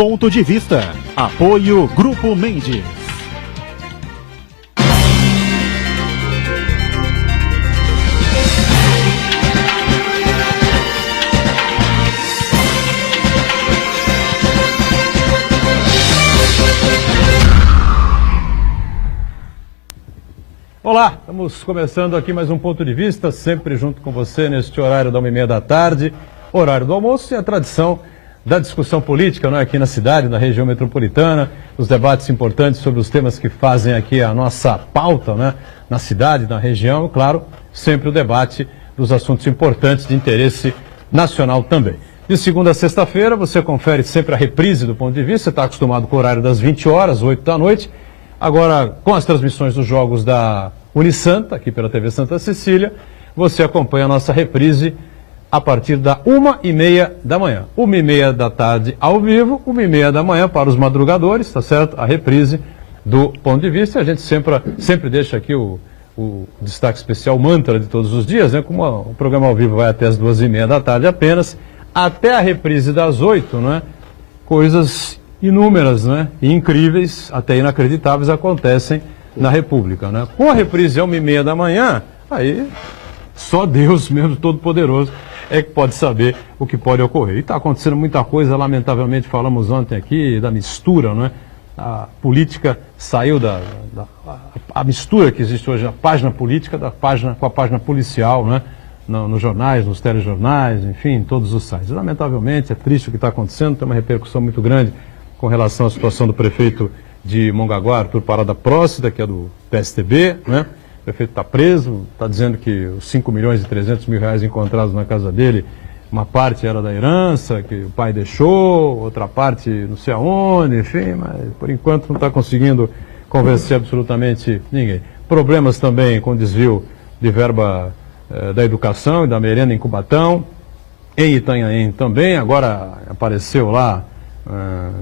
Ponto de Vista. Apoio Grupo Mendes. Olá, estamos começando aqui mais um Ponto de Vista, sempre junto com você neste horário da 1h30 da tarde, horário do almoço e a tradição da discussão política, não é? Aqui na cidade, na região metropolitana, os debates importantes sobre os temas que fazem aqui a nossa pauta, né? Na cidade, na região, e claro, sempre o debate dos assuntos importantes de interesse nacional também. De segunda a sexta-feira, você confere sempre a reprise do Ponto de Vista, você está acostumado com o horário das 20 horas, 8 da noite. Agora, com as transmissões dos jogos da Unisanta, aqui pela TV Santa Cecília, você acompanha a nossa reprise a partir da 1h30 da manhã. 1h30 da tarde ao vivo, 1h30 da manhã para os madrugadores, tá certo? A reprise do Ponto de Vista. A gente sempre deixa aqui o destaque especial, o mantra de todos os dias, né? Como o programa ao vivo vai até as 2h30 da tarde apenas, até a reprise das 8, né? Coisas inúmeras, né? E incríveis, até inacreditáveis, acontecem na República, né? Com a reprise às 1h30 da manhã, aí só Deus mesmo, Todo-Poderoso, é que pode saber o que pode ocorrer. E está acontecendo muita coisa, lamentavelmente, falamos ontem aqui da mistura, né? A política saiu a mistura que existe hoje, a página política com a página policial, né? Nos jornais, nos telejornais, enfim, em todos os sites. Lamentavelmente, é triste o que está acontecendo, tem uma repercussão muito grande com relação à situação do prefeito de Mongaguá, Arthur Parada Próxida, que é do PSTB, né? O prefeito está preso, está dizendo que os 5.300.000 reais encontrados na casa dele, uma parte era da herança, que o pai deixou, outra parte não sei aonde, enfim, mas por enquanto não está conseguindo convencer absolutamente ninguém. Problemas também com desvio de verba da educação e da merenda em Cubatão, em Itanhaém também. Agora apareceu lá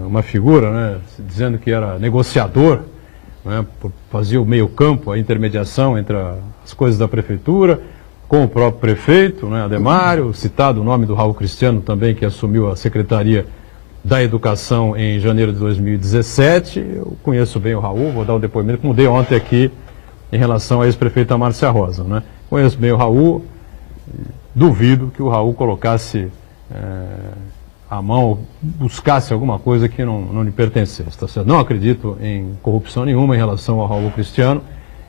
uma figura, né, dizendo que era negociador, né, fazia o meio campo, a intermediação entre as coisas da prefeitura com o próprio prefeito, né, Ademário, citado o nome do Raul Cristiano também, que assumiu a Secretaria da Educação em janeiro de 2017. Eu conheço bem o Raul, vou dar um depoimento, como dei ontem aqui em relação à ex-prefeita Márcia Rosa, né. Conheço bem o Raul, duvido que o Raul colocasse a mão, buscasse alguma coisa que não lhe pertencesse, tá certo? Não acredito em corrupção nenhuma em relação ao Raul Cristiano,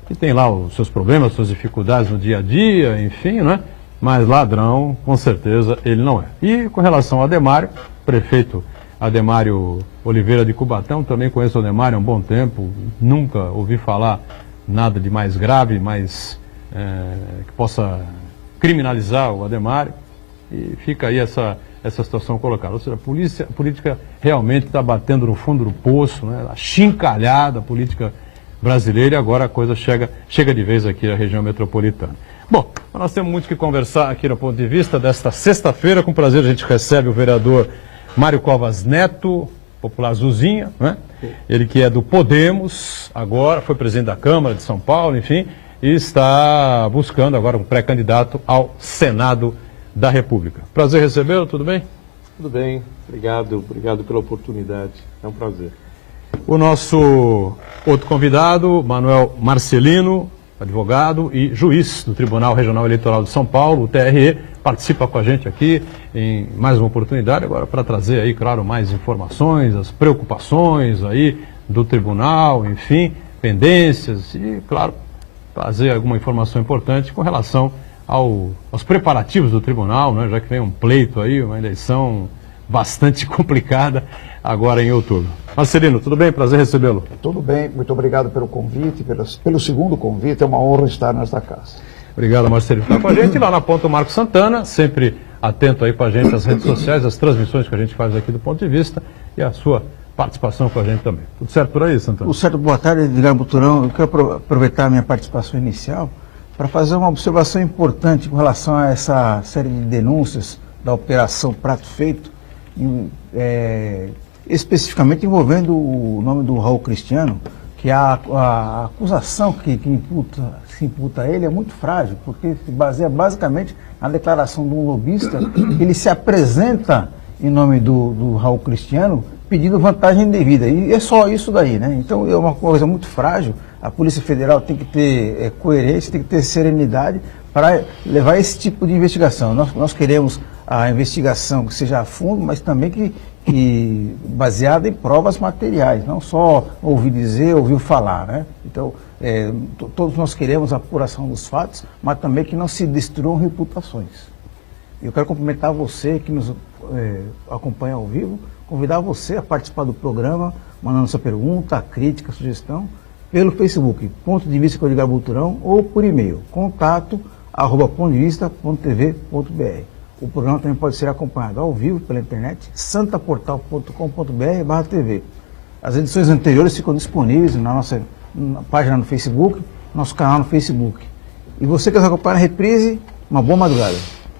que tem lá os seus problemas, suas dificuldades no dia a dia, enfim, né? Mas ladrão, com certeza, ele não é. E com relação ao Ademário, prefeito Ademário Oliveira de Cubatão, também conheço o Ademário há um bom tempo, nunca ouvi falar nada de mais grave, que possa criminalizar o Ademário, e fica aí essa situação colocada. Ou seja, a política realmente está batendo no fundo do poço, né? Achincalhada a política brasileira, e agora a coisa chega de vez aqui na região metropolitana. Bom, nós temos muito que conversar aqui no Ponto de Vista desta sexta-feira. Com prazer a gente recebe o vereador Mário Covas Neto, popular Zuzinha, né? Ele que é do Podemos, agora foi presidente da Câmara de São Paulo, enfim, e está buscando agora um pré-candidato ao Senado da República. Prazer recebê-lo, tudo bem? Tudo bem, obrigado pela oportunidade, é um prazer. O nosso outro convidado, Manuel Marcelino, advogado e juiz do Tribunal Regional Eleitoral de São Paulo, o TRE, participa com a gente aqui em mais uma oportunidade, agora para trazer aí, claro, mais informações, as preocupações aí do tribunal, enfim, pendências e, claro, trazer alguma informação importante com relação aos preparativos do tribunal, né, já que vem um pleito aí, uma eleição bastante complicada agora em outubro. Marcelino, tudo bem? Prazer recebê-lo. Tudo bem, muito obrigado pelo convite, pelo segundo convite, é uma honra estar nesta casa. Obrigado, Marcelino, por estar com a gente. Lá na ponta o Marco Santana, sempre atento aí com a gente às redes sociais, às transmissões que a gente faz aqui do Ponto de Vista e a sua participação com a gente também. Tudo certo por aí, Santana? Tudo certo, boa tarde, Edgar Buturão. Eu quero aproveitar a minha participação inicial para fazer uma observação importante com relação a essa série de denúncias da Operação Prato Feito, especificamente envolvendo o nome do Raul Cristiano, que a acusação que se imputa a ele é muito frágil, porque se baseia basicamente na declaração de um lobista, que ele se apresenta em nome do Raul Cristiano, pedindo vantagem indevida. E é só isso daí, né? Então é uma coisa muito frágil. A Polícia Federal tem que ter coerência, tem que ter serenidade para levar esse tipo de investigação. Nós queremos a investigação que seja a fundo, mas também que baseada em provas materiais, não só ouvir dizer, ouvir falar, né? Então, todos nós queremos a apuração dos fatos, mas também que não se destruam reputações. Eu quero cumprimentar você que nos acompanha ao vivo, convidar você a participar do programa, mandando sua pergunta, crítica, sugestão, pelo Facebook, Ponto de Vista com Edgar Boturão, ou por e-mail, contato@pontodevista.tv.br. O programa também pode ser acompanhado ao vivo pela internet, santaportal.com.br/tv. As edições anteriores ficam disponíveis na nossa página no Facebook, nosso canal no Facebook. E você que nos acompanha na reprise, uma boa madrugada.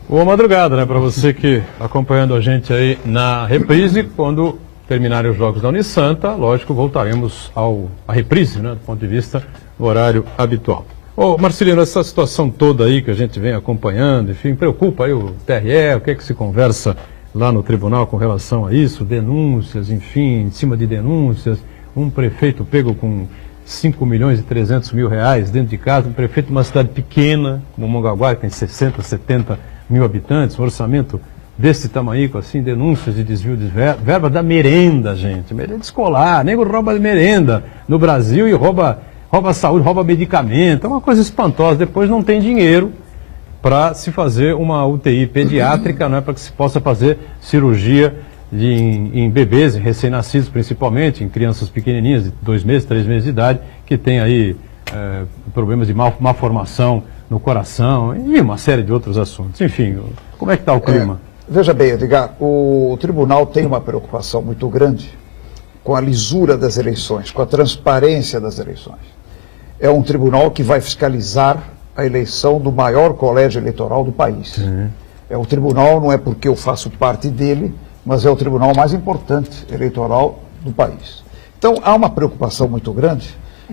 Boa madrugada, né, para você que acompanhando a gente aí na reprise, quando terminarem os jogos da Unisanta, lógico, voltaremos à reprise, né, do ponto de vista do horário habitual. Ô, Marcelino, essa situação toda aí que a gente vem acompanhando, enfim, preocupa aí o TRE, o que é que se conversa lá no tribunal com relação a isso, denúncias, enfim, em cima de denúncias, um prefeito pego com 5.300.000 reais dentro de casa, um prefeito de uma cidade pequena, como Mongaguá, que tem 60, 70 mil habitantes, um orçamento desse tamanho, assim, denúncias de desvio de verba da merenda, gente, merenda escolar, nego rouba merenda no Brasil e rouba saúde, rouba medicamento, é uma coisa espantosa. Depois não tem dinheiro para se fazer uma UTI pediátrica, não é, para que se possa fazer cirurgia em bebês, recém-nascidos principalmente, em crianças pequenininhas de 2 meses, 3 meses de idade, que tem aí problemas de má formação no coração e uma série de outros assuntos. Enfim, como é que está o clima? Veja bem, Edgar, o tribunal tem uma preocupação muito grande com a lisura das eleições, com a transparência das eleições. É um tribunal que vai fiscalizar a eleição do maior colégio eleitoral do país. Uhum. É um tribunal, não é porque eu faço parte dele, mas é o tribunal mais importante eleitoral do país. Então, há uma preocupação muito grande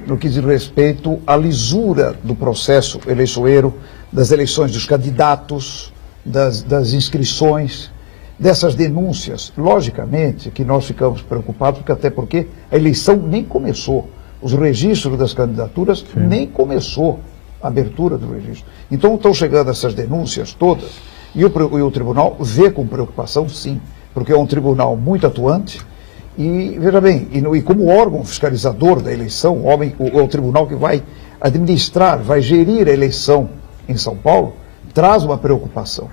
no que diz respeito à lisura do processo eleitoreiro, das eleições dos candidatos, das inscrições, dessas denúncias. Logicamente que nós ficamos preocupados, até porque a eleição nem começou. Os registros das candidaturas nem começou a abertura do registro. Então estão chegando essas denúncias todas e o tribunal vê com preocupação, sim, porque é um tribunal muito atuante e, veja bem, e como órgão fiscalizador da eleição, o tribunal que vai administrar, vai gerir a eleição em São Paulo, traz uma preocupação.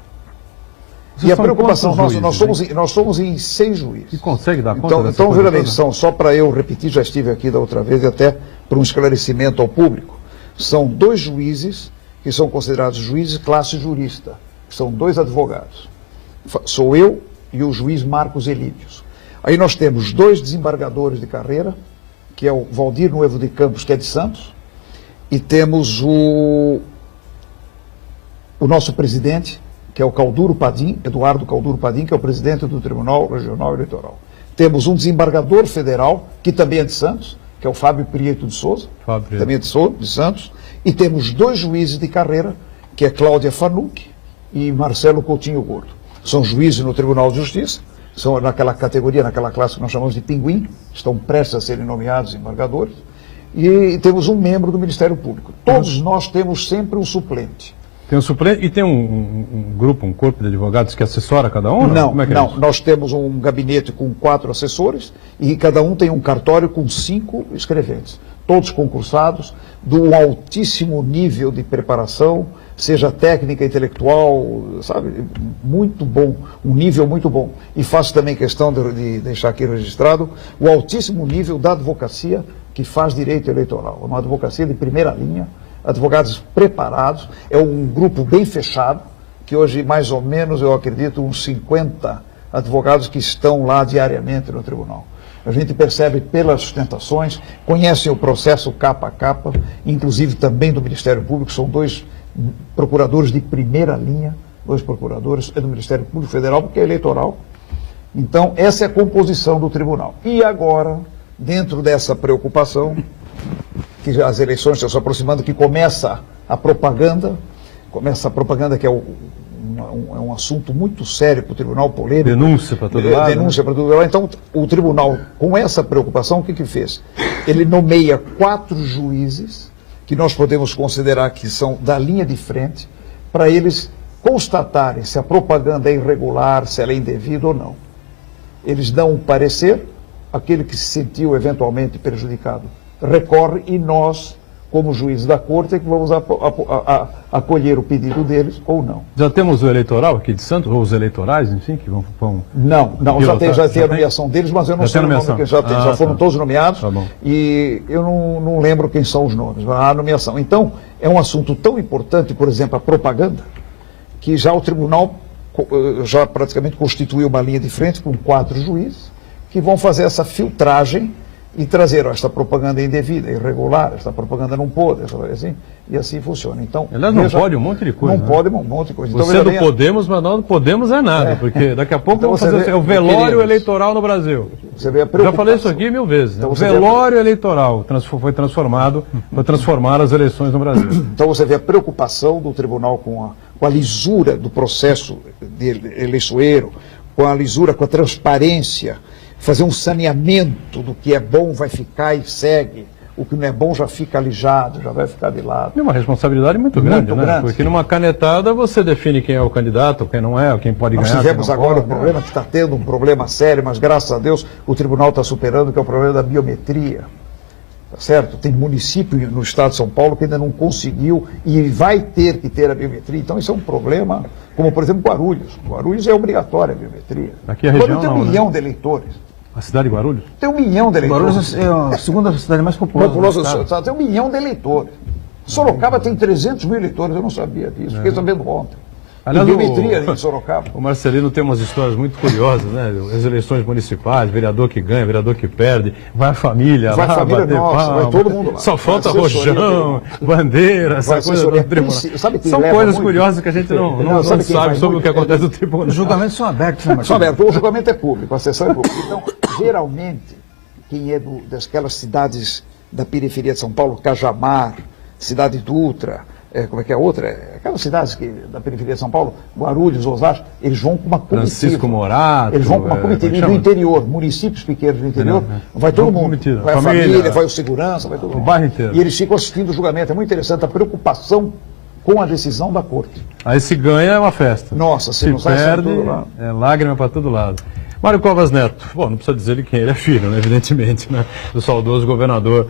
E a preocupação, nós somos em 6 juízes. E consegue dar conta então veja bem, só para eu repetir, já estive aqui da outra vez, e até para um esclarecimento ao público, são 2 juízes que são considerados juízes classe jurista, que são 2 advogados. Sou eu e o juiz Marcos Elídios. Aí nós temos 2 desembargadores de carreira, que é o Valdir Nuevo de Campos, que é de Santos, e temos o nosso presidente, que é o Calduro Padim, Eduardo Calduro Padim, que é o presidente do Tribunal Regional Eleitoral. Temos um desembargador federal, que também é de Santos, que é o Fábio Prieto de Souza, também é de Santos, e temos 2 juízes de carreira, que é Cláudia Fanucchi e Marcelo Coutinho Gordo. São juízes no Tribunal de Justiça, são naquela categoria, naquela classe que nós chamamos de pinguim, estão prestes a serem nomeados desembargadores, e temos um membro do Ministério Público. Todos nós temos sempre um suplente. Tem um suplente e tem um grupo, um corpo de advogados que assessora cada um? Não, como é que não. Nós temos um gabinete com 4 assessores e cada um tem um cartório com 5 escreventes. Todos concursados, de um altíssimo nível de preparação, seja técnica, intelectual, sabe? Muito bom, um nível muito bom. E faço também questão de deixar aqui registrado o altíssimo nível da advocacia que faz direito eleitoral. É uma advocacia de primeira linha, advogados preparados, é um grupo bem fechado, que hoje mais ou menos, eu acredito, uns 50 advogados que estão lá diariamente no tribunal. A gente percebe pelas sustentações, conhecem o processo capa a capa, inclusive também do Ministério Público, são 2 procuradores de primeira linha, 2 procuradores do Ministério Público Federal, porque é eleitoral. Então, essa é a composição do tribunal. E agora, dentro dessa preocupação, que as eleições estão se aproximando, que começa a propaganda que é o é um assunto muito sério para o tribunal, polêmico. Denúncia para todo lado. Denúncia para todo lado. Então, o tribunal, com essa preocupação, o que fez? Ele nomeia 4 juízes, que nós podemos considerar que são da linha de frente, para eles constatarem se a propaganda é irregular, se ela é indevida ou não. Eles dão um parecer, aquele que se sentiu eventualmente prejudicado recorre e nós, como juízes da corte, é que vamos acolher o pedido deles ou não. Já temos o eleitoral aqui de Santos, ou os eleitorais, enfim, que vão... Não, já tem a nomeação deles, mas eu não sei o nome que já foram todos nomeados, e eu não lembro quem são os nomes, a nomeação. Então, é um assunto tão importante, por exemplo, a propaganda, que já o tribunal já praticamente constituiu uma linha de frente com 4 juízes, que vão fazer essa filtragem e trazer esta propaganda indevida, irregular, esta propaganda não pode, assim, e assim funciona. Então, aliás, não pode um monte de coisa. Não pode um monte de coisa. Então, você do Podemos, mas nós não podemos nada, porque daqui a pouco então vamos fazer o velório eleitoral no Brasil. Você vê a já falei isso aqui 1000 vezes. Então, o velório eleitoral foi transformado para transformar as eleições no Brasil. Então você vê a preocupação do tribunal com a lisura do processo eleiçoeiro, com a lisura, com a transparência, fazer um saneamento do que é bom vai ficar e segue, o que não é bom já fica alijado, já vai ficar de lado. É uma responsabilidade muito grande, né? Porque numa canetada você define quem é o candidato, quem não é, quem pode ganhar. Nós tivemos agora um problema que está tendo, um problema sério, mas graças a Deus o tribunal está superando, que é o problema da biometria. Tá certo? Tem município no estado de São Paulo que ainda não conseguiu e vai ter que ter a biometria. Então isso é um problema, como por exemplo Guarulhos. Guarulhos é obrigatória a biometria. Aqui a região tem 1 milhão de eleitores. A cidade de Guarulhos? Tem 1 milhão de eleitores. Guarulhos é a segunda cidade mais populosa. Tem 1 milhão de eleitores. Sorocaba tem 300 mil eleitores, eu não sabia disso. Fiquei sabendo ontem. Aliás, biometria em Sorocaba. O Marcelino tem umas histórias muito curiosas, né? As eleições municipais, vereador que ganha, vereador que perde, vai a família vai lá, a família bater nossa, palma, vai todo mundo lá. Só falta rojão, bandeira, essa coisa do tribunal. São coisas curiosas que a gente não sabe sobre o que acontece no tribunal. Os julgamentos são abertos, né, São abertos, o julgamento é público, a sessão é pública. Então, geralmente, quem é daquelas cidades da periferia de São Paulo, Cajamar, Cidade Dutra, como é que é a outra? Aquelas cidades da periferia de São Paulo, Guarulhos, Osasco, eles vão com uma comitiva. Francisco Morato. Eles vão com uma comitiva. E do interior, municípios pequenos do interior, vai todo mundo. Vai a família, vai o segurança, vai todo mundo. O bairro inteiro. E eles ficam assistindo o julgamento. É muito interessante a preocupação com a decisão da corte. Aí se ganha é uma festa. Nossa, se não sai, perde, tudo lá. É lágrima para todo lado. Mário Covas Neto, bom, não precisa dizer quem ele é filho, né, evidentemente, né, do saudoso governador,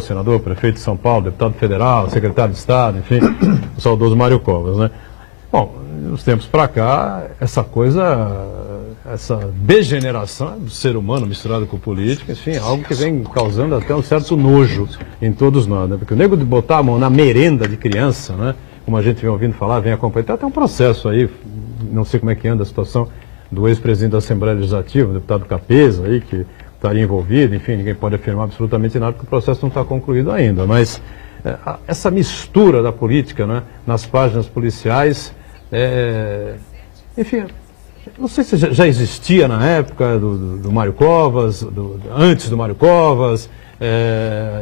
senador, prefeito de São Paulo, deputado federal, secretário de Estado, enfim, o saudoso Mário Covas, né. Bom, nos tempos para cá, essa degeneração do ser humano misturado com política, enfim, algo que vem causando até um certo nojo em todos nós, né, porque o nego de botar a mão na merenda de criança, né, como a gente vem ouvindo falar, vem acompanhando, tem até um processo aí, não sei como é que anda a situação, do ex-presidente da Assembleia Legislativa, o deputado Capeza, aí, que estaria envolvido, enfim, ninguém pode afirmar absolutamente nada, porque o processo não está concluído ainda. Mas essa mistura da política, né, nas páginas policiais, enfim, não sei se já existia na época do Mário Covas, antes do Mário Covas,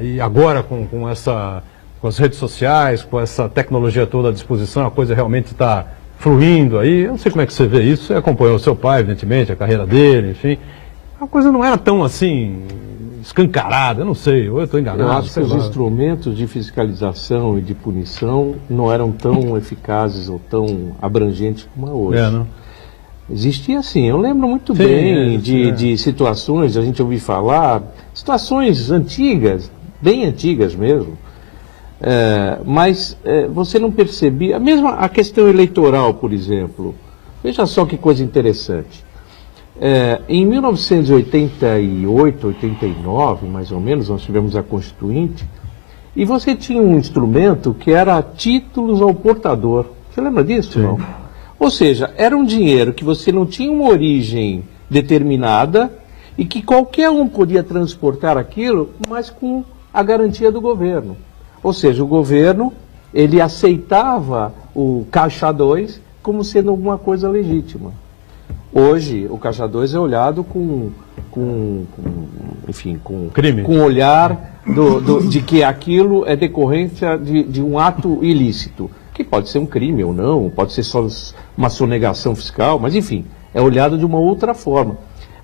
e agora com as redes sociais, com essa tecnologia toda à disposição, a coisa realmente está fluindo aí. Eu não sei como é que você vê isso, você acompanhou o seu pai, evidentemente, a carreira dele, enfim. A coisa não era tão assim escancarada, eu não sei, ou eu estou enganado. Eu acho que os instrumentos de fiscalização e de punição não eram tão eficazes ou tão abrangentes como é hoje. Não? Existia assim, eu lembro muito bem de situações, a gente ouviu falar, situações antigas, bem antigas mesmo, mas você não percebia, mesmo a questão eleitoral, por exemplo, veja só que coisa interessante. Em 1988, 89, mais ou menos, nós tivemos a Constituinte, e você tinha um instrumento que era títulos ao portador. Você lembra disso? Não? Ou seja, era um dinheiro que você não tinha uma origem determinada e que qualquer um podia transportar aquilo, mas com a garantia do governo. Ou seja, o governo, ele aceitava o Caixa 2 como sendo alguma coisa legítima. Hoje, o Caixa 2 é olhado com crime, com o olhar de que aquilo é decorrência de um ato ilícito. que pode ser um crime ou não, pode ser só uma sonegação fiscal, mas enfim, é olhado de uma outra forma.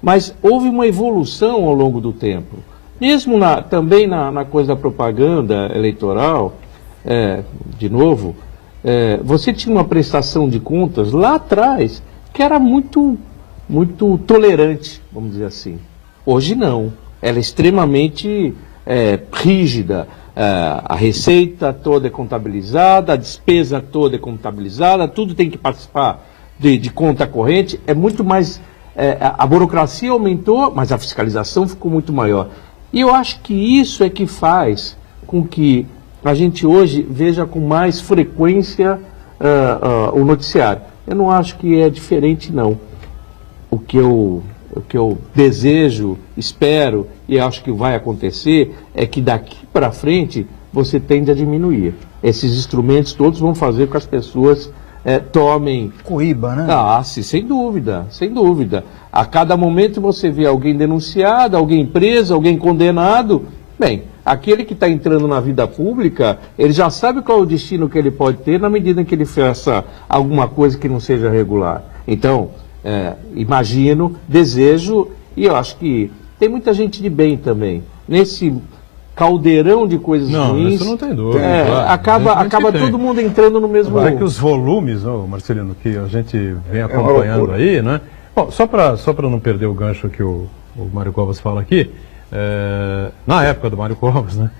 Mas houve uma evolução ao longo do tempo. Mesmo também na coisa da propaganda eleitoral, de novo, você tinha uma prestação de contas lá atrás que era muito tolerante, vamos dizer assim. Hoje não. Ela é extremamente rígida. A receita toda é contabilizada, a despesa toda é contabilizada, tudo tem que participar de conta corrente. É muito mais... a burocracia aumentou, mas a fiscalização ficou muito maior. E eu acho que isso é que faz com que a gente hoje veja com mais frequência o noticiário. Eu não acho que é diferente, não. O que eu desejo, espero e acho que vai acontecer é que daqui para frente você tende a diminuir. Esses instrumentos todos vão fazer com que as pessoas tomem... Coíba, né? Ah, sim, sem dúvida, sem dúvida. A cada momento você vê alguém denunciado, alguém preso, alguém condenado. Bem, aquele que está entrando na vida pública, ele já sabe qual é o destino que ele pode ter na medida em que ele faça alguma coisa que não seja regular. Então, imagino, desejo, e eu acho que tem muita gente de bem também. Nesse caldeirão de coisas ruins, isso não tem dúvida. Acaba todo mundo entrando no mesmo... É que os volumes, Marcelino, que a gente vem acompanhando aí, né? Bom, só para não perder o gancho que o Mário Covas fala aqui, na época do Mário Covas, né?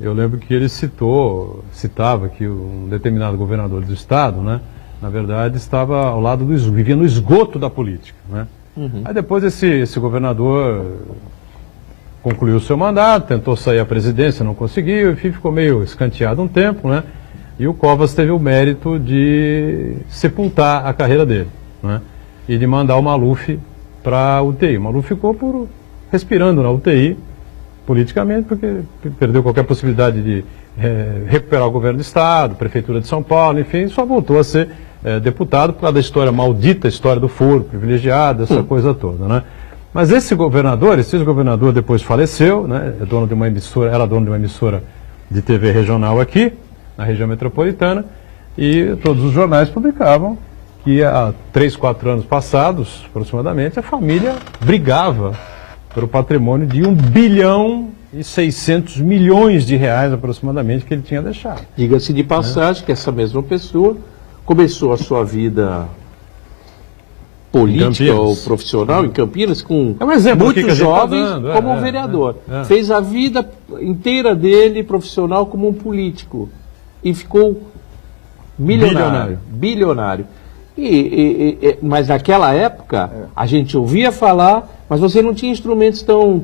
Eu lembro que ele citava que um determinado governador do estado, né? Na verdade, estava ao lado vivia no esgoto da política, né? Uhum. Aí depois esse governador concluiu o seu mandato, tentou sair à presidência, não conseguiu, enfim, ficou meio escanteado um tempo, né? E o Covas teve o mérito de sepultar a carreira dele, né? E de mandar o Maluf para a UTI. O Maluf ficou respirando na UTI, politicamente, porque perdeu qualquer possibilidade de recuperar o governo do Estado, Prefeitura de São Paulo, enfim, só voltou a ser deputado por causa da história maldita, história do foro privilegiado, essa coisa toda, né? Mas esse governador depois faleceu, né? Era dono de uma emissora de TV regional aqui, na região metropolitana, e todos os jornais publicavam que há 3, 4 anos passados, aproximadamente, a família brigava pelo patrimônio de 1,6 bilhão de reais aproximadamente que ele tinha deixado. Diga-se de passagem que essa mesma pessoa começou a sua vida política ou profissional em Campinas com muitos jovens como vereador. Fez a vida inteira dele profissional como um político e ficou bilionário. Mas naquela época a gente ouvia falar, mas você não tinha instrumentos tão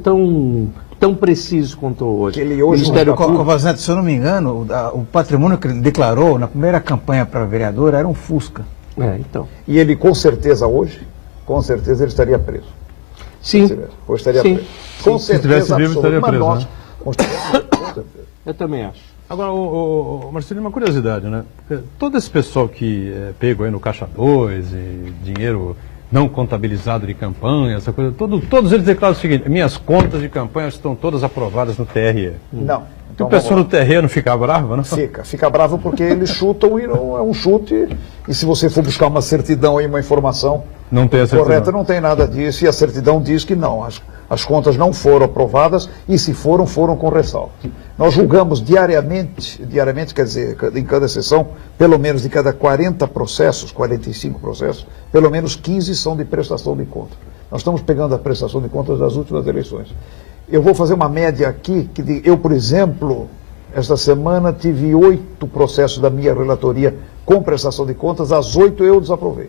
precisos quanto hoje. Ministério Público, se eu não me engano, o patrimônio que ele declarou na primeira campanha para vereador era um Fusca. Então. E ele com certeza ele estaria preso. Sim. Hoje estaria preso. Com certeza, se tivesse vivo, estaria preso, né? Com certeza. Eu também acho. Agora, Marcelino, uma curiosidade, né? Porque todo esse pessoal que é pego aí no Caixa 2 e dinheiro não contabilizado de campanha, essa coisa, todos eles declaram o seguinte: minhas contas de campanha estão todas aprovadas no TRE. Não. Então, o pessoal do TRE não fica bravo, não? Fica bravo porque eles chutam e não é um chute. E se você for buscar uma certidão e uma informação não tem a certidão correta, não tem nada disso. E a certidão diz que não, as contas não foram aprovadas e se foram com ressalto. Nós julgamos diariamente, quer dizer, em cada sessão, pelo menos de cada 40 processos, 45 processos, pelo menos 15 são de prestação de contas. Nós estamos pegando a prestação de contas das últimas eleições. Eu vou fazer uma média aqui, eu, por exemplo, esta semana tive 8 processos da minha relatoria com prestação de contas, as 8 eu desaprovei.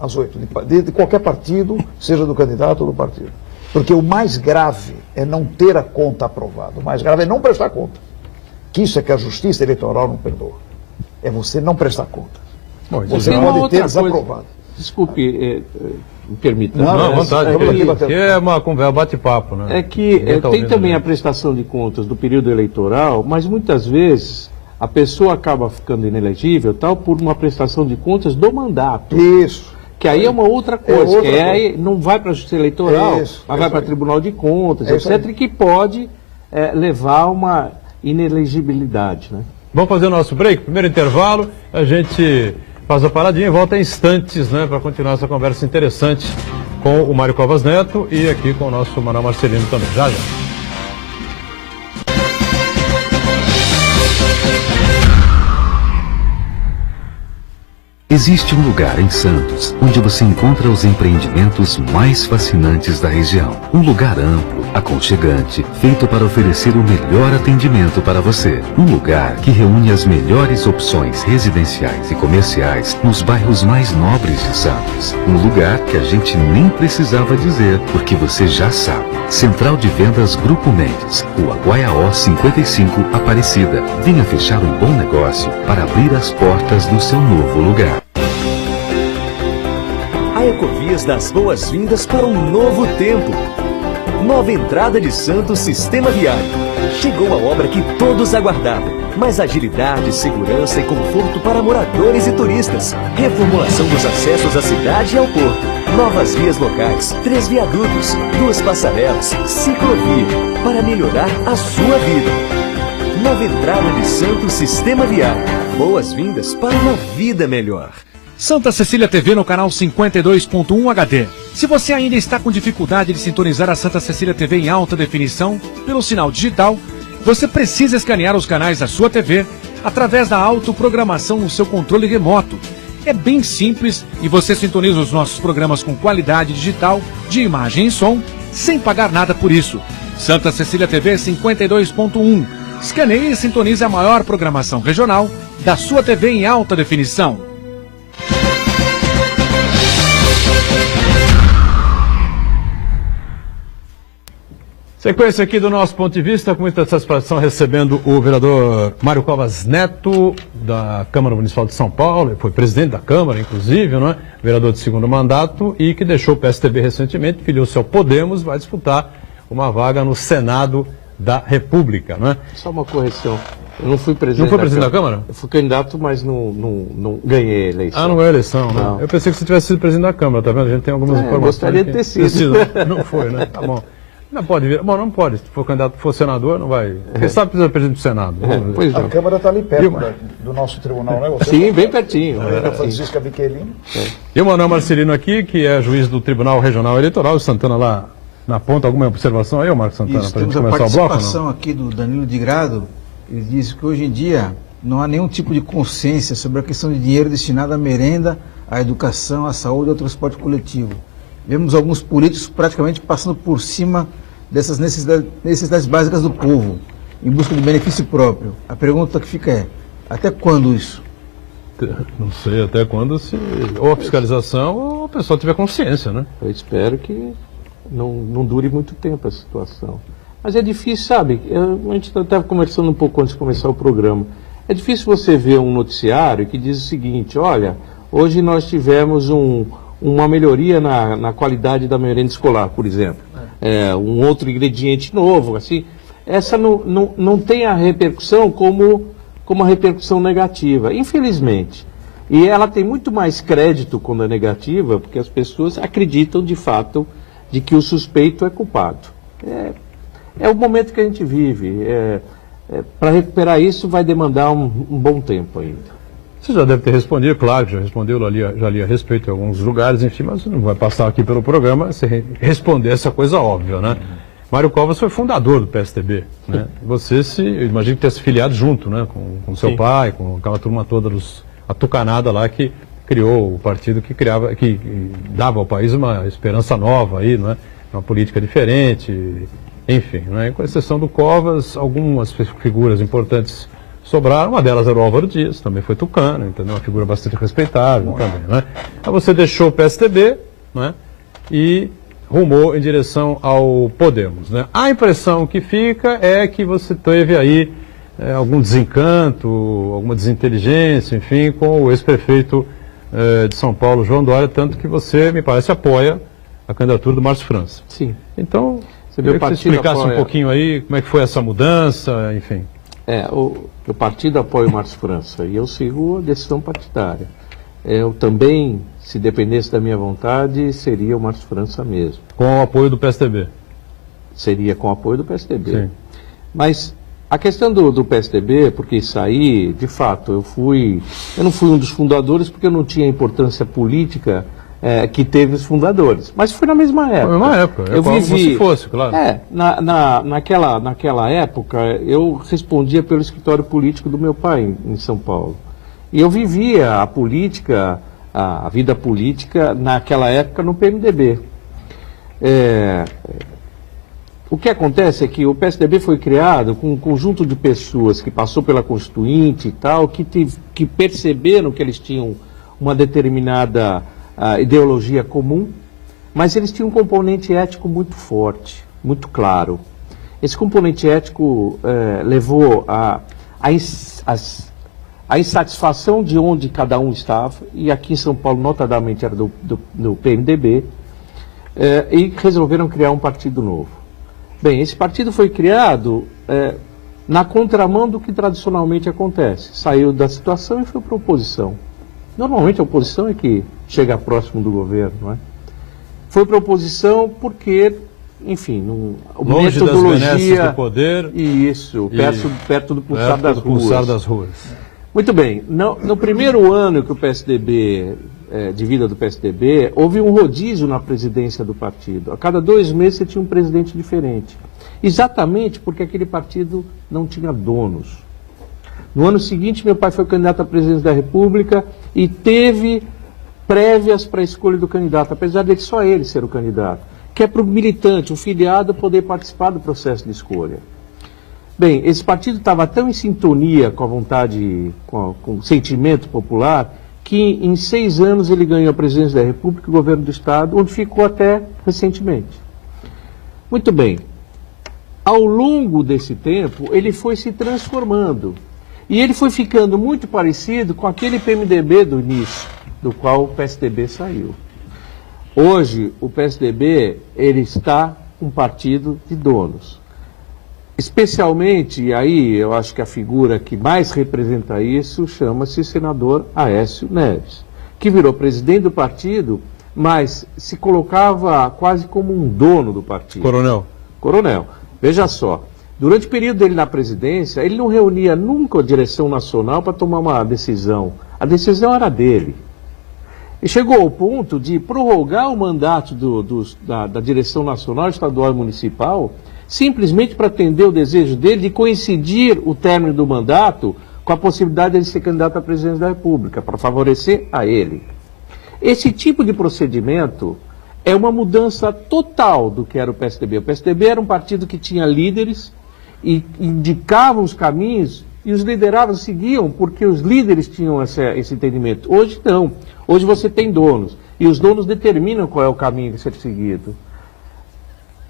As 8, de qualquer partido, seja do candidato ou do partido. Porque o mais grave é não ter a conta aprovada, o mais grave é não prestar conta. Que isso é que a justiça eleitoral não perdoa. É você não prestar conta. Bom, você pode ter desaprovado. Desculpe, me permita. Não, à vontade. É uma conversa, bate-papo, né? É que tem também a prestação de contas do período eleitoral, mas muitas vezes a pessoa acaba ficando inelegível por uma prestação de contas do mandato. Isso. Que aí é uma outra coisa, aí não vai para a Justiça Eleitoral, mas vai para o Tribunal de Contas, etc., que pode levar a uma inelegibilidade, né? Vamos fazer o nosso break, primeiro intervalo, a gente faz a paradinha e volta em instantes, né, para continuar essa conversa interessante com o Mário Covas Neto e aqui com o nosso Manuel Marcelino também. Já, já. Existe um lugar em Santos onde você encontra os empreendimentos mais fascinantes da região. Um lugar amplo, aconchegante, feito para oferecer o melhor atendimento para você. Um lugar que reúne as melhores opções residenciais e comerciais nos bairros mais nobres de Santos. Um lugar que a gente nem precisava dizer, porque você já sabe. Central de Vendas Grupo Mendes, Rua Guaiaó 55, Aparecida. Venha fechar um bom negócio para abrir as portas do seu novo lugar. A Ecovias dá as boas-vindas para um novo tempo. Nova entrada de Santos Sistema Viário. Chegou a obra que todos aguardavam. Mais agilidade, segurança e conforto para moradores e turistas. Reformulação dos acessos à cidade e ao porto. Novas vias locais, 3 viadutos, 2 passarelas, ciclovia, para melhorar a sua vida. Nova entrada de Santos Sistema Viário. Boas-vindas para uma vida melhor. Santa Cecília TV no canal 52.1 HD. Se você ainda está com dificuldade de sintonizar a Santa Cecília TV em alta definição pelo sinal digital, você precisa escanear os canais da sua TV através da autoprogramação no seu controle remoto. É bem simples e você sintoniza os nossos programas com qualidade digital, de imagem e som, sem pagar nada por isso. Santa Cecília TV 52.1. Escaneie e sintonize a maior programação regional da sua TV em alta definição. Sequência aqui do nosso ponto de vista, com muita satisfação recebendo o vereador Mário Covas Neto, da Câmara Municipal de São Paulo, ele foi presidente da Câmara, inclusive, não é? Vereador de segundo mandato e que deixou o PSDB recentemente, filiou-se ao Podemos, vai disputar uma vaga no Senado da República, não é? Só uma correção. Eu não fui presidente. Não foi presidente da Câmara? Eu fui candidato, mas não ganhei a eleição. Ah, não ganhou a eleição, né? Não. Eu pensei que você tivesse sido presidente da Câmara, tá vendo? A gente tem algumas informações. Gostaria de ter sido. Não foi, né? Tá bom. Não pode vir. Bom, não pode. Se for candidato, for senador, não vai. Quem sabe precisa de presidente do Senado. Pois A não. Câmara está ali perto do nosso tribunal, né? Você Sim, bem pertinho. a Francisca Biquelini. E o Manuel Marcelino aqui, que é juiz do Tribunal Regional Eleitoral, o Santana lá na ponta. Alguma observação aí, Marcos Santana, Isso, para a gente temos a começar o bloco? participação aqui do Danilo de Grado. Ele diz que hoje em dia não há nenhum tipo de consciência sobre a questão de dinheiro destinado à merenda, à educação, à saúde e ao transporte coletivo. Vemos alguns políticos praticamente passando por cima dessas necessidades básicas do povo, em busca de benefício próprio. A pergunta que fica é, até quando isso? Não sei até quando, se ou a fiscalização ou o pessoal tiver consciência, né? Eu espero que não dure muito tempo essa situação. Mas é difícil, sabe? A gente estava conversando um pouco antes de começar o programa. É difícil você ver um noticiário que diz o seguinte, olha, hoje nós tivemos uma melhoria na qualidade da merenda escolar, por exemplo. Um outro ingrediente novo, assim. Essa não tem a repercussão como a repercussão negativa, infelizmente. E ela tem muito mais crédito quando é negativa, porque as pessoas acreditam de fato de que o suspeito é culpado. É o momento que a gente vive. Para recuperar isso vai demandar um bom tempo ainda. Você já deve ter respondido, claro que já respondeu, já li a respeito em alguns lugares, enfim, mas não vai passar aqui pelo programa se responder essa coisa óbvia, né? Mário Covas foi fundador do PSDB, né? Você eu imagino que tenha se filiado junto, né? Com seu pai, com aquela turma toda a tucanada lá que criou o partido que dava ao país uma esperança nova aí, não é? Uma política diferente, enfim, né? Com exceção do Covas, algumas figuras importantes sobraram, uma delas era o Álvaro Dias, também foi tucano, entendeu? Uma figura bastante respeitável também, né? Aí você deixou o PSDB, né? E rumou em direção ao Podemos, né? A impressão que fica é que você teve aí algum desencanto, alguma desinteligência, enfim, com o ex-prefeito de São Paulo, João Dória, tanto que você, me parece, apoia a candidatura do Márcio França. Sim. Então, eu queria que você explicasse um pouquinho aí como é que foi essa mudança, enfim. O partido apoia o Márcio França e eu sigo a decisão partidária. Eu também, se dependesse da minha vontade, seria o Márcio França mesmo. Com o apoio do PSDB? Seria com o apoio do PSDB. Sim. Mas A questão do PSDB, porque isso aí, de fato, eu não fui um dos fundadores porque eu não tinha a importância política que teve os fundadores. Mas foi na mesma época. Na mesma época, eu como vivi, se fosse, claro. naquela época, eu respondia pelo escritório político do meu pai em São Paulo. E eu vivia a política, a vida política, naquela época no PMDB. O que acontece é que o PSDB foi criado com um conjunto de pessoas que passou pela Constituinte e tal, que perceberam que eles tinham uma determinada ideologia comum, mas eles tinham um componente ético muito forte, muito claro. Esse componente ético levou à insatisfação de onde cada um estava, e aqui em São Paulo, notadamente, era do PMDB, e resolveram criar um partido novo. Bem, esse partido foi criado na contramão do que tradicionalmente acontece. Saiu da situação e foi para a oposição. Normalmente a oposição é que chega próximo do governo, não é? Foi para a oposição porque, enfim, longe das benesses do poder. Isso, perto do pulsar das ruas. Muito bem, no primeiro ano que o PSDB, de vida do PSDB, houve um rodízio na presidência do partido. A cada 2 meses você tinha um presidente diferente. Exatamente porque aquele partido não tinha donos. No ano seguinte, meu pai foi candidato à presidência da República e teve prévias para a escolha do candidato, apesar de só ele ser o candidato, que é para o militante, o filiado, poder participar do processo de escolha. Bem, esse partido estava tão em sintonia com a vontade, com o sentimento popular, que em 6 anos ele ganhou a presidência da República e o governo do Estado, onde ficou até recentemente. Muito bem. Ao longo desse tempo, ele foi se transformando. E ele foi ficando muito parecido com aquele PMDB do início, do qual o PSDB saiu. Hoje, o PSDB, ele está um partido de donos. Especialmente, e aí eu acho que a figura que mais representa isso chama-se senador Aécio Neves, que virou presidente do partido, mas se colocava quase como um dono do partido. Coronel. Veja só, durante o período dele na presidência, ele não reunia nunca a direção nacional para tomar uma decisão. A decisão era dele. E chegou ao ponto de prorrogar o mandato da direção nacional, estadual e municipal, simplesmente para atender o desejo dele de coincidir o término do mandato com a possibilidade de ele ser candidato à presidência da República, para favorecer a ele. Esse tipo de procedimento é uma mudança total do que era o PSDB. O PSDB era um partido que tinha líderes e indicavam os caminhos e os liderados seguiam porque os líderes tinham esse entendimento. Hoje não. Hoje você tem donos e os donos determinam qual é o caminho a ser seguido.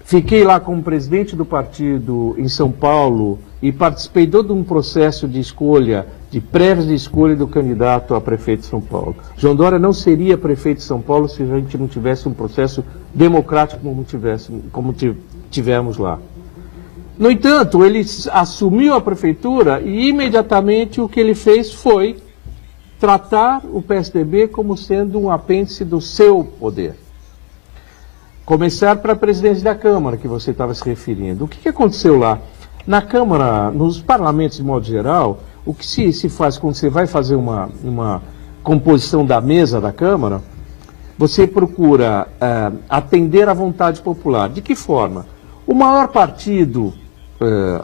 Fiquei lá como presidente do partido em São Paulo e participei de todo um processo de escolha, de prévias de escolha do candidato a prefeito de São Paulo. João Dória não seria prefeito de São Paulo se a gente não tivesse um processo democrático como tivemos lá. No entanto, ele assumiu a prefeitura e imediatamente o que ele fez foi tratar o PSDB como sendo um apêndice do seu poder. Começar para a presidência da Câmara, que você estava se referindo. O que aconteceu lá? Na Câmara, nos parlamentos de modo geral, o que se faz quando você vai fazer uma composição da mesa da Câmara, você procura atender à vontade popular. De que forma? O maior partido,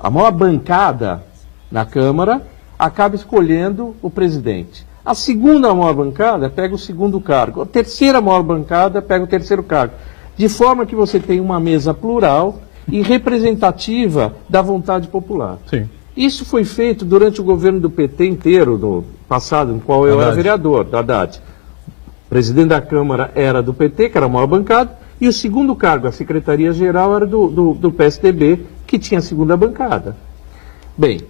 a maior bancada na Câmara, acaba escolhendo o presidente. A segunda maior bancada pega o segundo cargo. A terceira maior bancada pega o terceiro cargo. De forma que você tem uma mesa plural e representativa da vontade popular. Sim. Isso foi feito durante o governo do PT inteiro, no passado, em qual eu era vereador, da Haddad. O presidente da Câmara era do PT, que era a maior bancada, e o segundo cargo, a Secretaria-Geral, era do PSDB, que tinha a segunda bancada. Bem,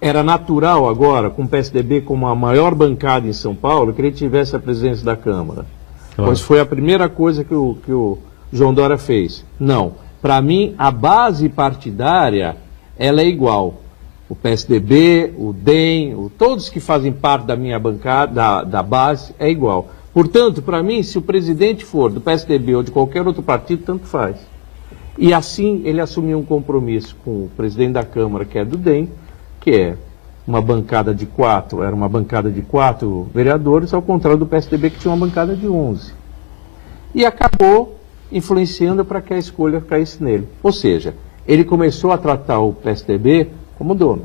era natural agora, com o PSDB como a maior bancada em São Paulo, que ele tivesse a presidência da Câmara. Claro. Pois foi a primeira coisa que o João Dória fez. Não, para mim a base partidária ela é igual. O PSDB, o DEM, todos que fazem parte da minha bancada, da base, é igual. Portanto, para mim, se o presidente for do PSDB ou de qualquer outro partido, tanto faz. E assim ele assumiu um compromisso com o presidente da Câmara, que é do DEM, que é uma bancada de 4, era uma bancada de 4 vereadores, ao contrário do PSDB, que tinha uma bancada de 11. E acabou influenciando para que a escolha caísse nele. Ou seja, ele começou a tratar o PSDB como dono.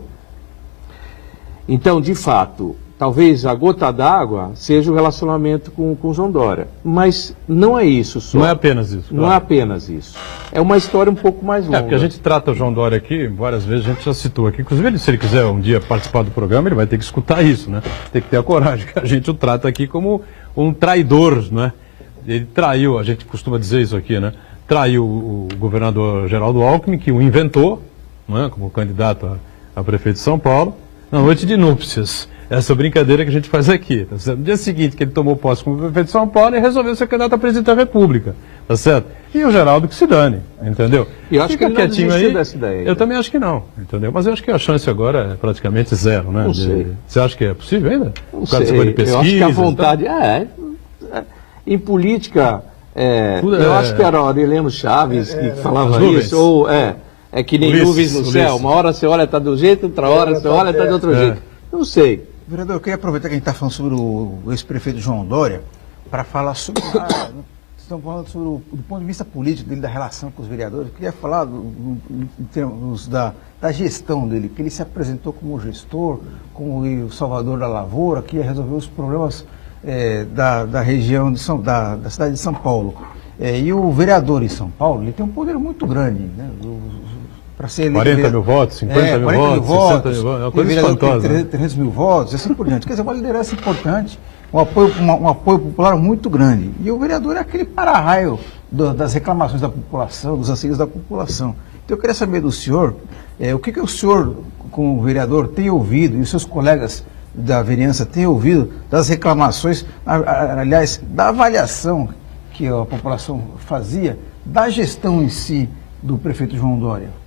Então, de fato, talvez a gota d'água seja o relacionamento com o João Dória. Mas não é isso só. Não é apenas isso. Não é apenas isso. É uma história um pouco mais longa. É, porque a gente trata o João Dória aqui, várias vezes a gente já citou aqui. Inclusive, se ele quiser um dia participar do programa, ele vai ter que escutar isso, né? Tem que ter a coragem, que a gente o trata aqui como um traidor, né? Ele traiu, a gente costuma dizer isso aqui, né? Traiu o governador Geraldo Alckmin, que o inventou, né? Como candidato a prefeito de São Paulo, na noite de núpcias. Essa brincadeira que a gente faz aqui. Tá certo? No dia seguinte que ele tomou posse como prefeito de São Paulo, ele resolveu ser candidato a presidente da República. Tá certo? E o Geraldo que se dane, entendeu? E eu acho Fica que ele quietinho não aí. dessa ideia. Eu também acho que não, entendeu? Mas eu acho que a chance agora é praticamente zero, né? Não sei. Você acha que é possível ainda? Não Por causa sei. dessa coisa de pesquisa, eu acho que a e tal? vontade... em política, eu acho que era o Aureliano Chaves que falava isso, ou é que nem Ulisses, nuvens no céu, uma hora você olha está de um jeito, outra hora você olha está de outro jeito. Não sei. Vereador, eu queria aproveitar que a gente está falando sobre o ex-prefeito João Dória para falar sobre... estamos falando sobre do ponto de vista político dele, da relação com os vereadores. Eu queria falar em termos da gestão dele, que ele se apresentou como gestor, como o salvador da lavoura, que ia resolver os problemas da região da cidade de São Paulo. E o vereador em São Paulo, ele tem um poder muito grande, né? Para ser eleito 40 mil votos, 50 mil votos, 60 mil votos, é uma coisa espantosa. 300 mil votos, assim por diante. Quer dizer, uma liderança importante, um apoio popular muito grande. E o vereador é aquele para-raio das reclamações da população, dos anseios da população. Então eu queria saber do senhor, o que o senhor, como vereador, tem ouvido, e os seus colegas da vereança têm ouvido das reclamações, aliás, da avaliação que a população fazia da gestão em si do prefeito João Dória.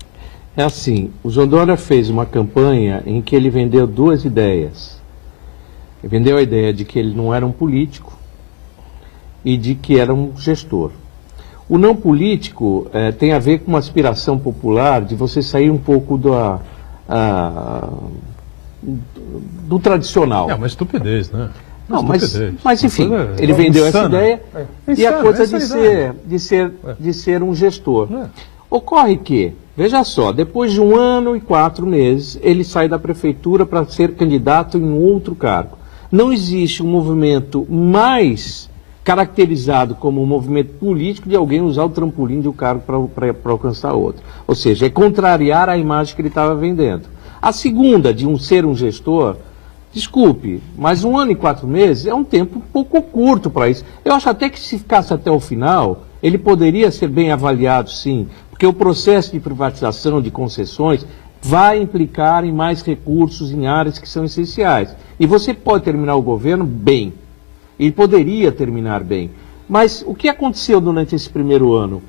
É assim, o João Dória fez uma campanha em que ele vendeu 2 ideias. Ele vendeu a ideia de que ele não era um político e de que era um gestor. O não político tem a ver com uma aspiração popular de você sair um pouco do tradicional. É uma estupidez, né? Não, mas enfim, ele vendeu essa ideia e a coisa de ser um gestor. Ocorre que, veja só, depois de 1 ano e 4 meses, ele sai da prefeitura para ser candidato em outro cargo. Não existe um movimento mais caracterizado como um movimento político de alguém usar o trampolim de um cargo para alcançar outro. Ou seja, é contrariar a imagem que ele estava vendendo. A segunda, de ser um gestor, desculpe, mas 1 ano e 4 meses é um tempo um pouco curto para isso. Eu acho até que se ficasse até o final, ele poderia ser bem avaliado, sim, porque o processo de privatização, de concessões, vai implicar em mais recursos em áreas que são essenciais. E você pode terminar o governo bem. Ele poderia terminar bem. Mas o que aconteceu durante esse primeiro ano?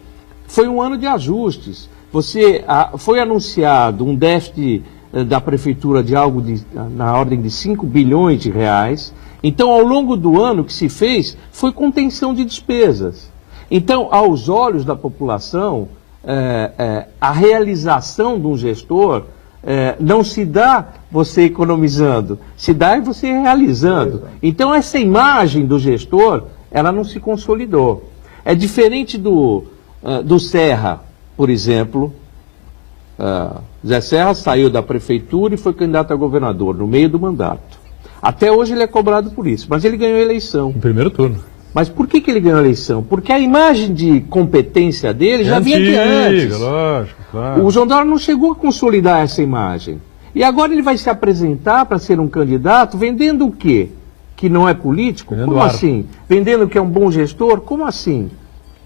Foi um ano de ajustes. Foi anunciado um déficit da prefeitura de algo na ordem de 5 bilhões de reais. Então, ao longo do ano, o que se fez foi contenção de despesas. Então, aos olhos da população, a realização de um gestor não se dá você economizando, se dá você realizando. Então, essa imagem do gestor, ela não se consolidou. É diferente do Serra, por exemplo. Zé Serra saiu da prefeitura e foi candidato a governador no meio do mandato. Até hoje ele é cobrado por isso, mas ele ganhou a eleição. No primeiro turno. Mas por que ele ganhou a eleição? Porque a imagem de competência dele já vinha de antes. Lógico, claro. O João Dória não chegou a consolidar essa imagem. E agora ele vai se apresentar para ser um candidato vendendo o quê? Que não é político? Vendendo Como ar. assim? Vendendo que é um bom gestor? Como assim?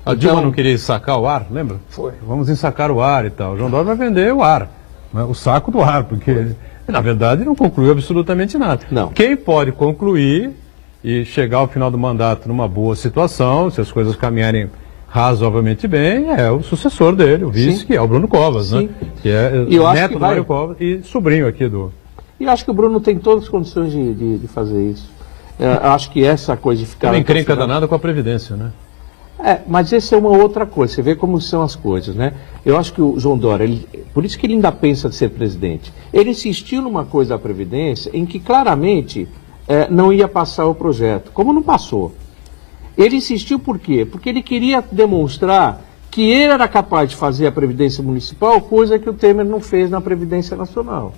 A Dilma não queria sacar o ar, lembra? Foi. Vamos ensacar o ar e tal. O João Dória vai vender o ar, né? O saco do ar, porque na verdade não concluiu absolutamente nada. Não. Quem pode concluir e chegar ao final do mandato numa boa situação, se as coisas caminharem razoavelmente bem, é o sucessor dele, o vice, Sim. que é o Bruno Covas, Sim. né? Que é E eu acho neto que do vai. Mário Covas e sobrinho aqui do... E eu acho que o Bruno tem todas as condições de fazer isso. Eu acho que essa coisa de ficar... Uma até o encrenca final- danada com a Previdência, né? Mas essa é uma outra coisa, você vê como são as coisas, né? Eu acho que o João Dória, por isso que ele ainda pensa de ser presidente, ele insistiu numa coisa da Previdência em que claramente não ia passar o projeto, como não passou. Ele insistiu por quê? Porque ele queria demonstrar que ele era capaz de fazer a Previdência Municipal, coisa que o Temer não fez na Previdência Nacional.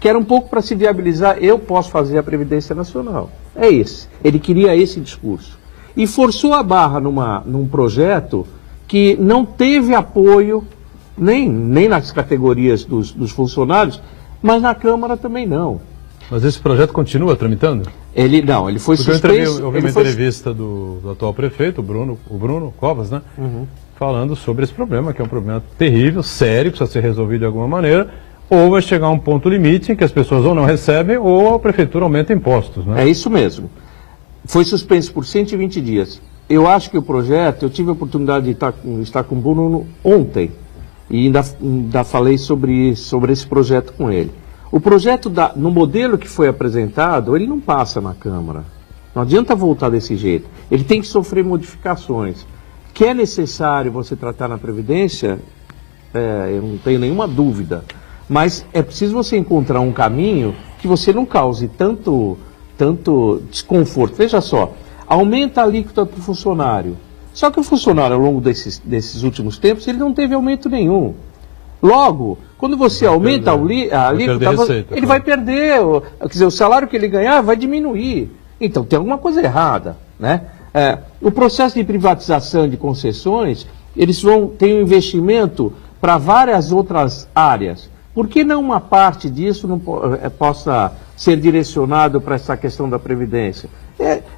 Que era um pouco para se viabilizar, eu posso fazer a Previdência Nacional. É esse. Ele queria esse discurso. E forçou a barra num projeto que não teve apoio, nem nas categorias dos funcionários, mas na Câmara também não. Mas esse projeto continua tramitando? Ele foi suspenso. Eu vi uma entrevista do atual prefeito, o Bruno Covas, né? Falando sobre esse problema, que é um problema terrível, sério, que precisa ser resolvido de alguma maneira, ou vai chegar a um ponto limite em que as pessoas ou não recebem, ou a prefeitura aumenta impostos, né? É isso mesmo. Foi suspenso por 120 dias. Eu acho que o projeto, eu tive a oportunidade de estar com o Bruno ontem, e ainda falei sobre esse projeto com ele. O projeto, no modelo que foi apresentado, ele não passa na Câmara. Não adianta voltar desse jeito. Ele tem que sofrer modificações. Que é necessário você tratar na Previdência, eu não tenho nenhuma dúvida. Mas é preciso você encontrar um caminho que você não cause tanto desconforto. Veja só, aumenta a alíquota para o funcionário. Só que o funcionário, ao longo desses últimos tempos, ele não teve aumento nenhum. Logo, quando você aumenta a alíquota, ele vai perder. Quer dizer, o salário que ele ganhar vai diminuir. Então, tem alguma coisa errada, né? O processo de privatização de concessões, eles têm um investimento para várias outras áreas. Por que não uma parte disso não possa ser direcionado para essa questão da Previdência?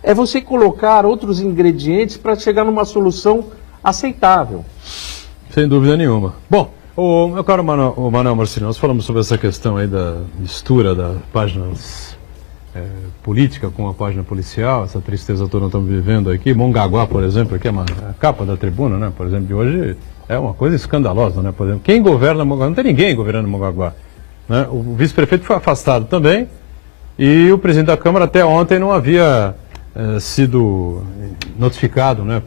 É você colocar outros ingredientes para chegar numa solução aceitável. Sem dúvida nenhuma. Bom, meu caro Manuel Marcelino, nós falamos sobre essa questão aí da mistura das páginas política com a página policial, essa tristeza toda que nós estamos vivendo aqui. Mongaguá, por exemplo, aqui é a capa da tribuna, né? Por exemplo, de hoje é uma coisa escandalosa, né? Por exemplo, quem governa Mongaguá? Não tem ninguém governando Mongaguá, né? O vice-prefeito foi afastado também e o presidente da Câmara até ontem não havia sido notificado, né,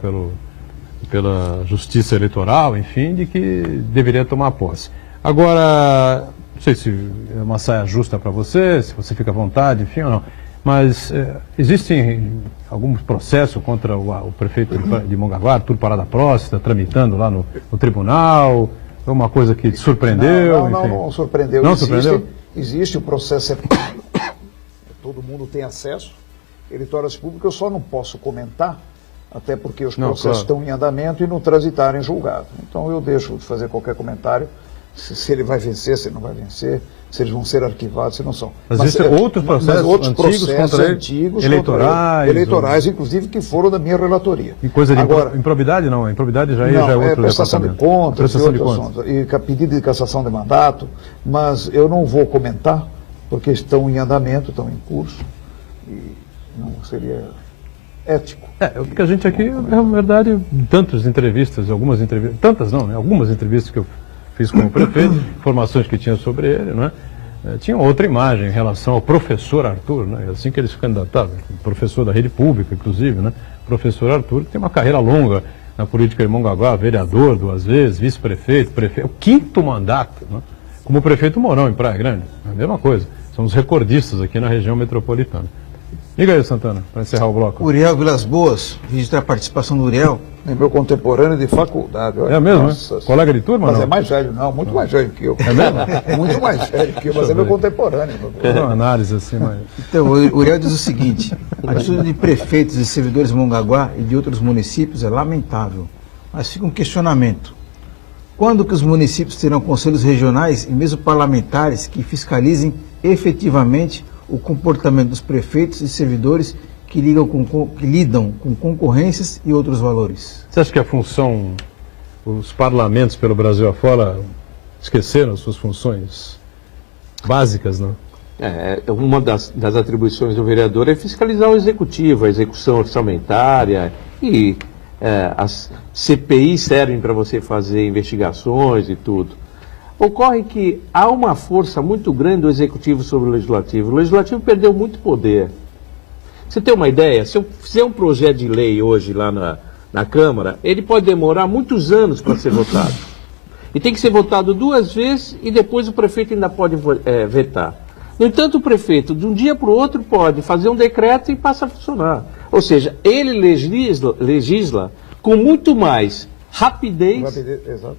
pela Justiça Eleitoral, enfim, de que deveria tomar posse. Agora, não sei se é uma saia justa para você, se você fica à vontade, enfim, ou não, mas existem alguns processos contra o prefeito de Mongaguá, Arthur Parada Próstata, tramitando lá no tribunal, é uma coisa que te surpreendeu? Não surpreendeu. Não surpreendeu? Existe o processo, todo mundo tem acesso, eleitoras públicas, eu só não posso comentar, até porque os processos estão em andamento e não transitaram em julgado. Então eu deixo de fazer qualquer comentário, se ele vai vencer, se ele não vai vencer, se eles vão ser arquivados, se não são. Mas existem outros processos antigos eleitorais, inclusive, que foram da minha relatoria. E coisa de improbidade não? A improbidade já é outro prestação de contas, e pedido de cassação de mandato, mas eu não vou comentar, porque estão em andamento, estão em curso, e não seria ético. Porque a gente aqui, na verdade, tantas entrevistas que eu fiz com o prefeito, informações que tinha sobre ele, né? Tinha outra imagem em relação ao professor Arthur, né? Assim que ele se candidatava, professor da rede pública, inclusive, né? Professor Arthur, que tem uma carreira longa na política de Mongaguá, vereador 2 vezes, vice-prefeito, prefeito, o 5º mandato, né? Como o prefeito Mourão em Praia Grande, a mesma coisa. Somos recordistas aqui na região metropolitana. Liga aí, Santana, para encerrar o bloco. Uriel Vilas Boas, registrar a participação do Uriel. É meu contemporâneo de faculdade. É mesmo, né? Colega de turma, mas não? é mais velho, não, muito mais velho que eu. É mesmo? Muito mais velho que eu, mas é meu contemporâneo. Uma análise assim, mas... Então, o Uriel diz o seguinte: a atitude de prefeitos e servidores de Mongaguá e de outros municípios é lamentável, mas fica um questionamento. Quando que os municípios terão conselhos regionais e mesmo parlamentares que fiscalizem efetivamente o comportamento dos prefeitos e servidores que lidam com concorrências e outros valores? Você acha que a função, os parlamentos pelo Brasil afora esqueceram as suas funções básicas, não? Uma das atribuições do vereador é fiscalizar o executivo, a execução orçamentária, e as CPIs servem para você fazer investigações e tudo. Ocorre que há uma força muito grande do Executivo sobre o Legislativo. O Legislativo perdeu muito poder. Você tem uma ideia? Se eu fizer um projeto de lei hoje lá na Câmara, ele pode demorar muitos anos para ser votado. E tem que ser votado 2 vezes e depois o prefeito ainda pode vetar. No entanto, o prefeito, de um dia para o outro, pode fazer um decreto e passa a funcionar. Ou seja, ele legisla com muito mais rapidez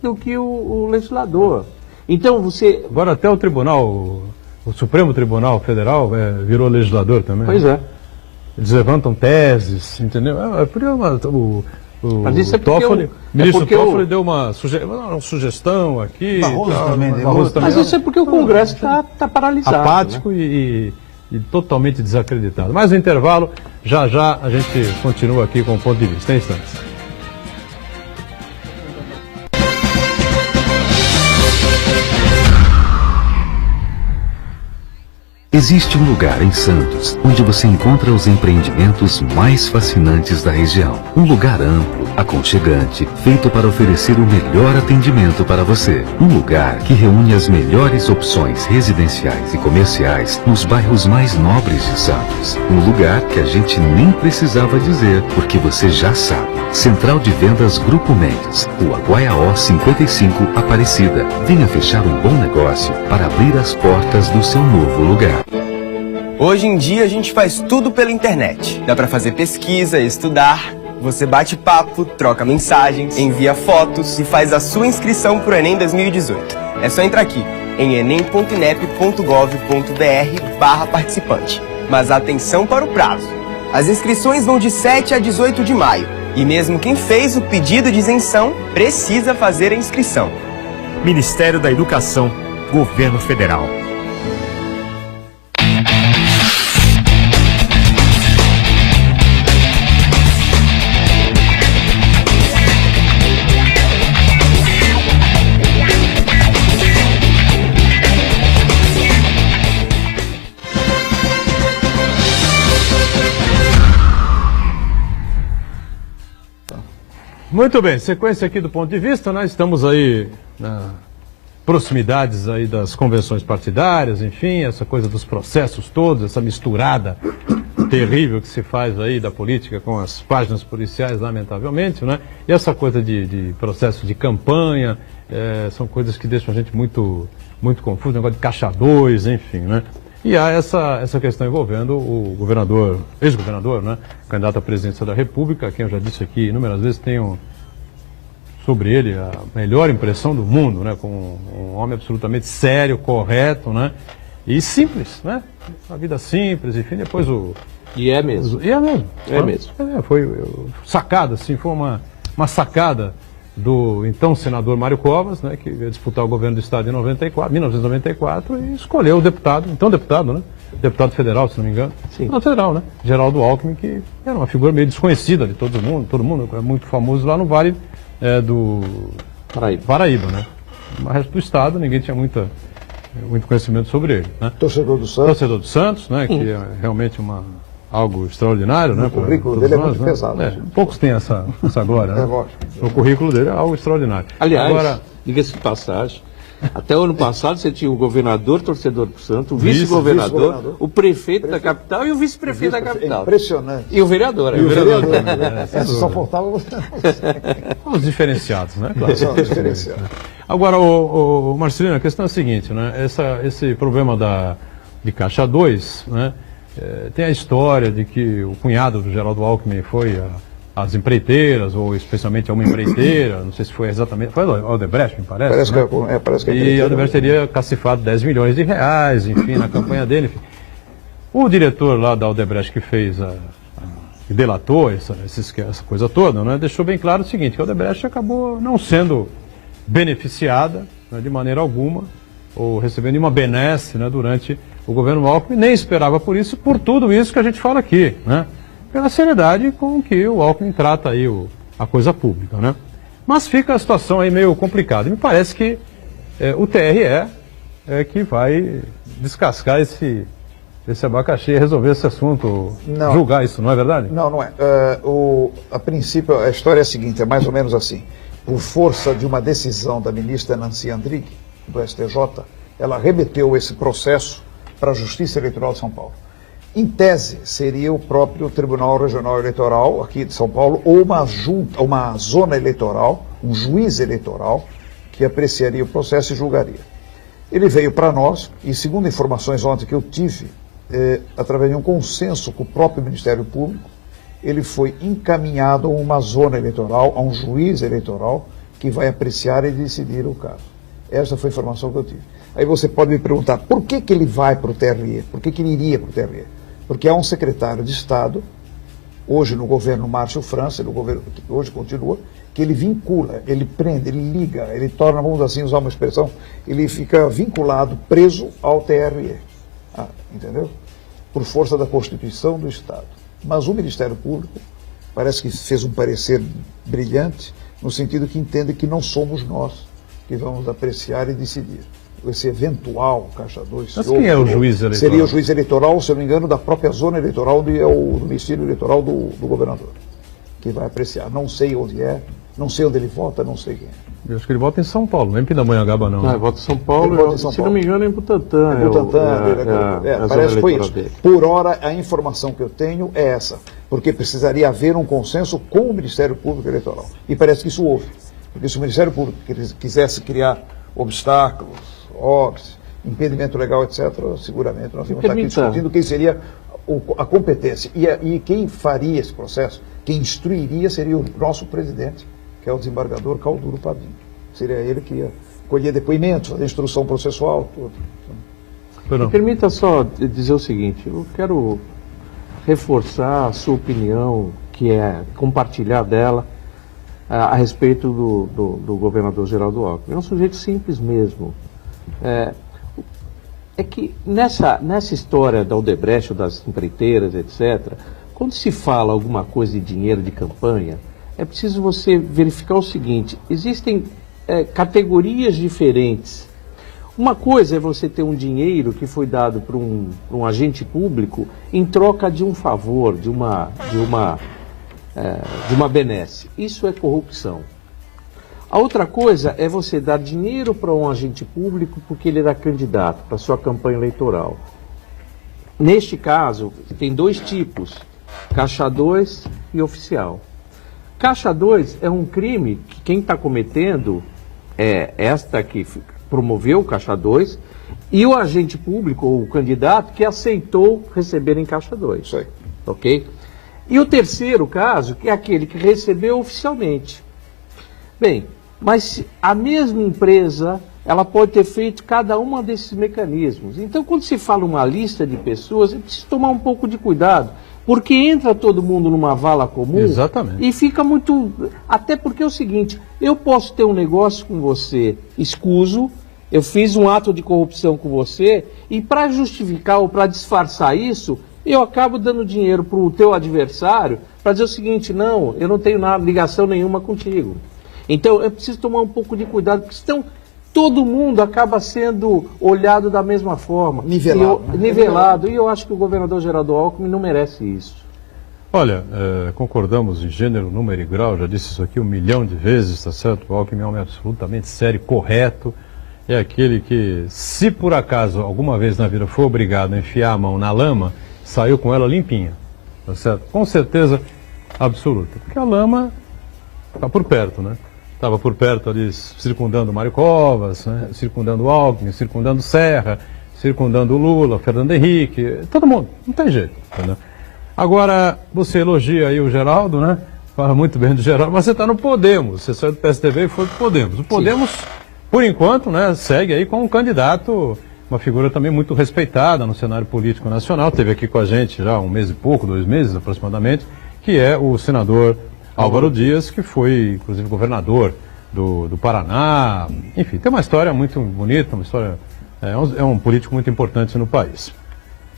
do que o legislador. Então, você... Agora até o tribunal, o Supremo Tribunal Federal virou legislador também. Pois é. Eles levantam teses, entendeu? O ministro Toffoli deu uma sugestão aqui. Barroso também. Mas isso é porque o Congresso está paralisado. Apático, né? e totalmente desacreditado. Mais um intervalo, já a gente continua aqui com o ponto de vista. Em instantes. Existe um lugar em Santos onde você encontra os empreendimentos mais fascinantes da região. Um lugar amplo, aconchegante, feito para oferecer o melhor atendimento para você. Um lugar que reúne as melhores opções residenciais e comerciais nos bairros mais nobres de Santos. Um lugar que a gente nem precisava dizer, porque você já sabe. Central de Vendas Grupo Mendes, Rua Guaiaó 55, Aparecida. Venha fechar um bom negócio para abrir as portas do seu novo lugar. Hoje em dia a gente faz tudo pela internet. Dá pra fazer pesquisa, estudar, você bate papo, troca mensagens, envia fotos e faz a sua inscrição pro Enem 2018. É só entrar aqui em enem.inep.gov.br/participante. Mas atenção para o prazo. As inscrições vão de 7 a 18 de maio. E mesmo quem fez o pedido de isenção precisa fazer a inscrição. Ministério da Educação, Governo Federal. Muito bem, sequência aqui do ponto de vista, nós estamos aí na proximidades aí das convenções partidárias, enfim, essa coisa dos processos todos, essa misturada terrível que se faz aí da política com as páginas policiais, lamentavelmente, né? E essa coisa de processo de campanha, são coisas que deixam a gente muito confuso, negócio de caixa 2, enfim, né? E há essa questão envolvendo o governador, ex-governador, né? Candidato à presidência da República, quem eu já disse aqui inúmeras vezes, tenho sobre ele a melhor impressão do mundo, né? Com um homem absolutamente sério, correto, né? E simples, né? Uma vida simples, enfim, depois E é mesmo. E é mesmo. É mesmo. Foi sacada, assim, foi uma sacada do então senador Mário Covas, né, que ia disputar o governo do estado em 1994 e escolheu o deputado, então deputado, né, deputado federal, se não me engano, deputado federal, né, Geraldo Alckmin, que era uma figura meio desconhecida de todo mundo é muito famoso lá no Vale do Paraíba, né, mas o resto do estado ninguém tinha muito conhecimento sobre ele, né. Torcedor do Santos, né, que é realmente algo extraordinário, né? O currículo dele é muito pesado. Poucos têm essa glória, né? O currículo dele é algo extraordinário. Aliás, diga-se de passagem, até o ano passado você tinha o governador torcedor do Santos, o vice-governador, o prefeito da capital e o vice-prefeito da capital. Impressionante. E o vereador. Só faltava você. Os diferenciados, né? Claro. São diferenciados. Agora, o Marcelino, a questão é a seguinte, né? Esse problema de Caixa 2, né? Tem a história de que o cunhado do Geraldo Alckmin foi às empreiteiras, ou especialmente a uma empreiteira, não sei se foi exatamente, foi a Odebrecht, me parece. Parece que e a Odebrecht teria cacifado 10 milhões de reais, enfim, na campanha dele. Enfim. O diretor lá da Odebrecht que fez, que delatou essa coisa toda, né, deixou bem claro o seguinte, que a Odebrecht acabou não sendo beneficiada, né, de maneira alguma, ou recebendo nenhuma benesse, né, durante o governo Alckmin, nem esperava por isso, por tudo isso que a gente fala aqui, né? Pela seriedade com que o Alckmin trata aí a coisa pública, né? Mas fica a situação aí meio complicada. E me parece que o TRE é que vai descascar esse abacaxi e resolver esse assunto, julgar isso, não é verdade? Não é. A princípio, a história é a seguinte, é mais ou menos assim. Por força de uma decisão da ministra Nancy Andrighi, do STJ, ela remeteu esse processo para a Justiça Eleitoral de São Paulo. Em tese, seria o próprio Tribunal Regional Eleitoral aqui de São Paulo, ou uma zona eleitoral, um juiz eleitoral, que apreciaria o processo e julgaria. Ele veio para nós, e segundo informações ontem que eu tive, através de um consenso com o próprio Ministério Público, ele foi encaminhado a uma zona eleitoral, a um juiz eleitoral, que vai apreciar e decidir o caso. Essa foi a informação que eu tive. Aí você pode me perguntar, por que ele vai para o TRE? Por que ele iria para o TRE? Porque há um secretário de Estado, hoje no governo Márcio França, no governo que hoje continua, que ele vincula, ele prende, ele liga, ele torna, vamos assim usar uma expressão, ele fica vinculado, preso ao TRE. Entendeu? Por força da Constituição do Estado. Mas o Ministério Público parece que fez um parecer brilhante, no sentido que entende que não somos nós que vamos apreciar e decidir. Esse eventual Caixa 2. Mas quem é o juiz eleitoral? Seria o juiz eleitoral, se eu não me engano, da própria zona eleitoral, do domicílio eleitoral do governador, que vai apreciar. Não sei onde é, não sei onde ele vota, não sei quem é. Eu acho que ele vota em São Paulo, não é em Pindamonhangaba, não. Não, ele vota em São Paulo, se não me engano, é em Butantã. Parece que foi isso. Por hora, a informação que eu tenho é essa, porque precisaria haver um consenso com o Ministério Público Eleitoral. E parece que isso houve. Porque se o Ministério Público quisesse criar obstáculos, óbices, impedimento legal, etc., seguramente nós vamos estar aqui discutindo quem seria a competência. E quem faria esse processo, quem instruiria, seria o nosso presidente, que é o desembargador Calduro Pabinho. Seria ele que ia colher depoimentos, fazer instrução processual, tudo. Me permita só dizer o seguinte, eu quero reforçar a sua opinião, que é compartilhar dela, a respeito do governador Geraldo Alckmin. É um sujeito simples mesmo. É que nessa história da Odebrecht, das empreiteiras, etc., quando se fala alguma coisa de dinheiro de campanha, é preciso você verificar o seguinte, existem categorias diferentes. Uma coisa é você ter um dinheiro que foi dado para um agente público em troca de um favor, de uma benesse. Isso é corrupção. A outra coisa é você dar dinheiro para um agente público porque ele era candidato para sua campanha eleitoral. Neste caso, tem dois tipos, Caixa 2 e oficial. Caixa 2 é um crime que quem está cometendo é esta que promoveu o Caixa 2 e o agente público ou o candidato que aceitou receber em Caixa 2. Isso aí. Ok? E o terceiro caso, que é aquele que recebeu oficialmente. Bem, mas a mesma empresa, ela pode ter feito cada um desses mecanismos. Então, quando se fala uma lista de pessoas, é preciso tomar um pouco de cuidado, porque entra todo mundo numa vala comum. Exatamente. E fica muito... Até porque é o seguinte, eu posso ter um negócio com você escuso, eu fiz um ato de corrupção com você, e para justificar ou para disfarçar isso, eu acabo dando dinheiro para o teu adversário para dizer o seguinte, não, eu não tenho ligação nenhuma contigo. Então, é preciso tomar um pouco de cuidado, porque senão todo mundo acaba sendo olhado da mesma forma. Nivelado. E eu acho que o governador Geraldo Alckmin não merece isso. Olha, concordamos em gênero, número e grau, já disse isso aqui 1 milhão de vezes, está certo? O Alckmin é um homem absolutamente sério, correto. É aquele que, se por acaso alguma vez na vida for obrigado a enfiar a mão na lama, saiu com ela limpinha, tá certo? Com certeza absoluta. Porque a lama está por perto, né? Estava por perto ali, circundando Mário Covas, né? Circundando Alckmin, circundando Serra, circundando Lula, Fernando Henrique, todo mundo, não tem jeito, entendeu? Agora, você elogia aí o Geraldo, né? Fala muito bem do Geraldo, mas você está no Podemos, você saiu do PSDB e foi para o Podemos. O Podemos, por enquanto, né, segue aí com um candidato, uma figura também muito respeitada no cenário político nacional, esteve aqui com a gente já 1 mês e pouco, 2 meses aproximadamente, que é o senador Álvaro Dias, que foi, inclusive, governador do Paraná. Enfim, tem uma história muito bonita, uma história... É um político muito importante no país.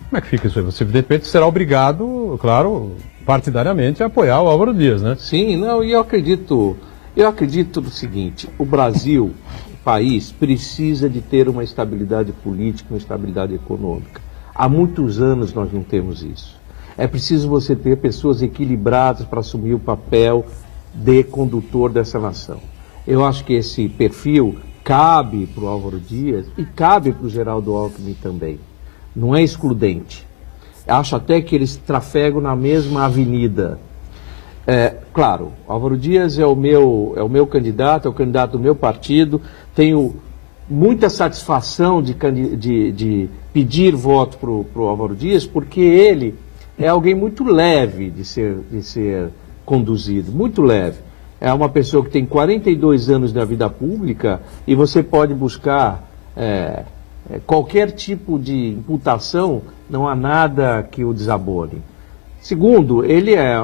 Como é que fica isso aí? Você, de repente, será obrigado, claro, partidariamente, a apoiar o Álvaro Dias, né? Sim, não, e eu acredito no seguinte, o Brasil, o país, precisa de ter uma estabilidade política, uma estabilidade econômica. Há muitos anos nós não temos isso. É preciso você ter pessoas equilibradas para assumir o papel de condutor dessa nação. Eu acho que esse perfil cabe para o Álvaro Dias e cabe para o Geraldo Alckmin também. Não é excludente. Acho até que eles trafegam na mesma avenida. Claro, Álvaro Dias é o meu candidato, é o candidato do meu partido. Tenho muita satisfação de pedir voto para o Álvaro Dias, porque ele é alguém muito leve de ser conduzido, muito leve. É uma pessoa que tem 42 anos na vida pública e você pode buscar qualquer tipo de imputação, não há nada que o desabone. Segundo, ele é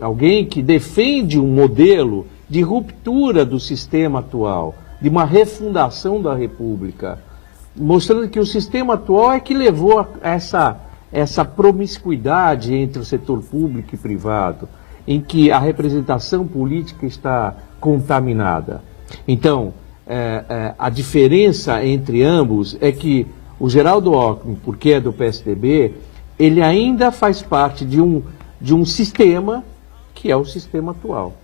alguém que defende um modelo de ruptura do sistema atual, de uma refundação da República, mostrando que o sistema atual é que levou a essa promiscuidade entre o setor público e privado, em que a representação política está contaminada. Então, a diferença entre ambos é que o Geraldo Alckmin, porque é do PSDB, ele ainda faz parte de um sistema que é o sistema atual.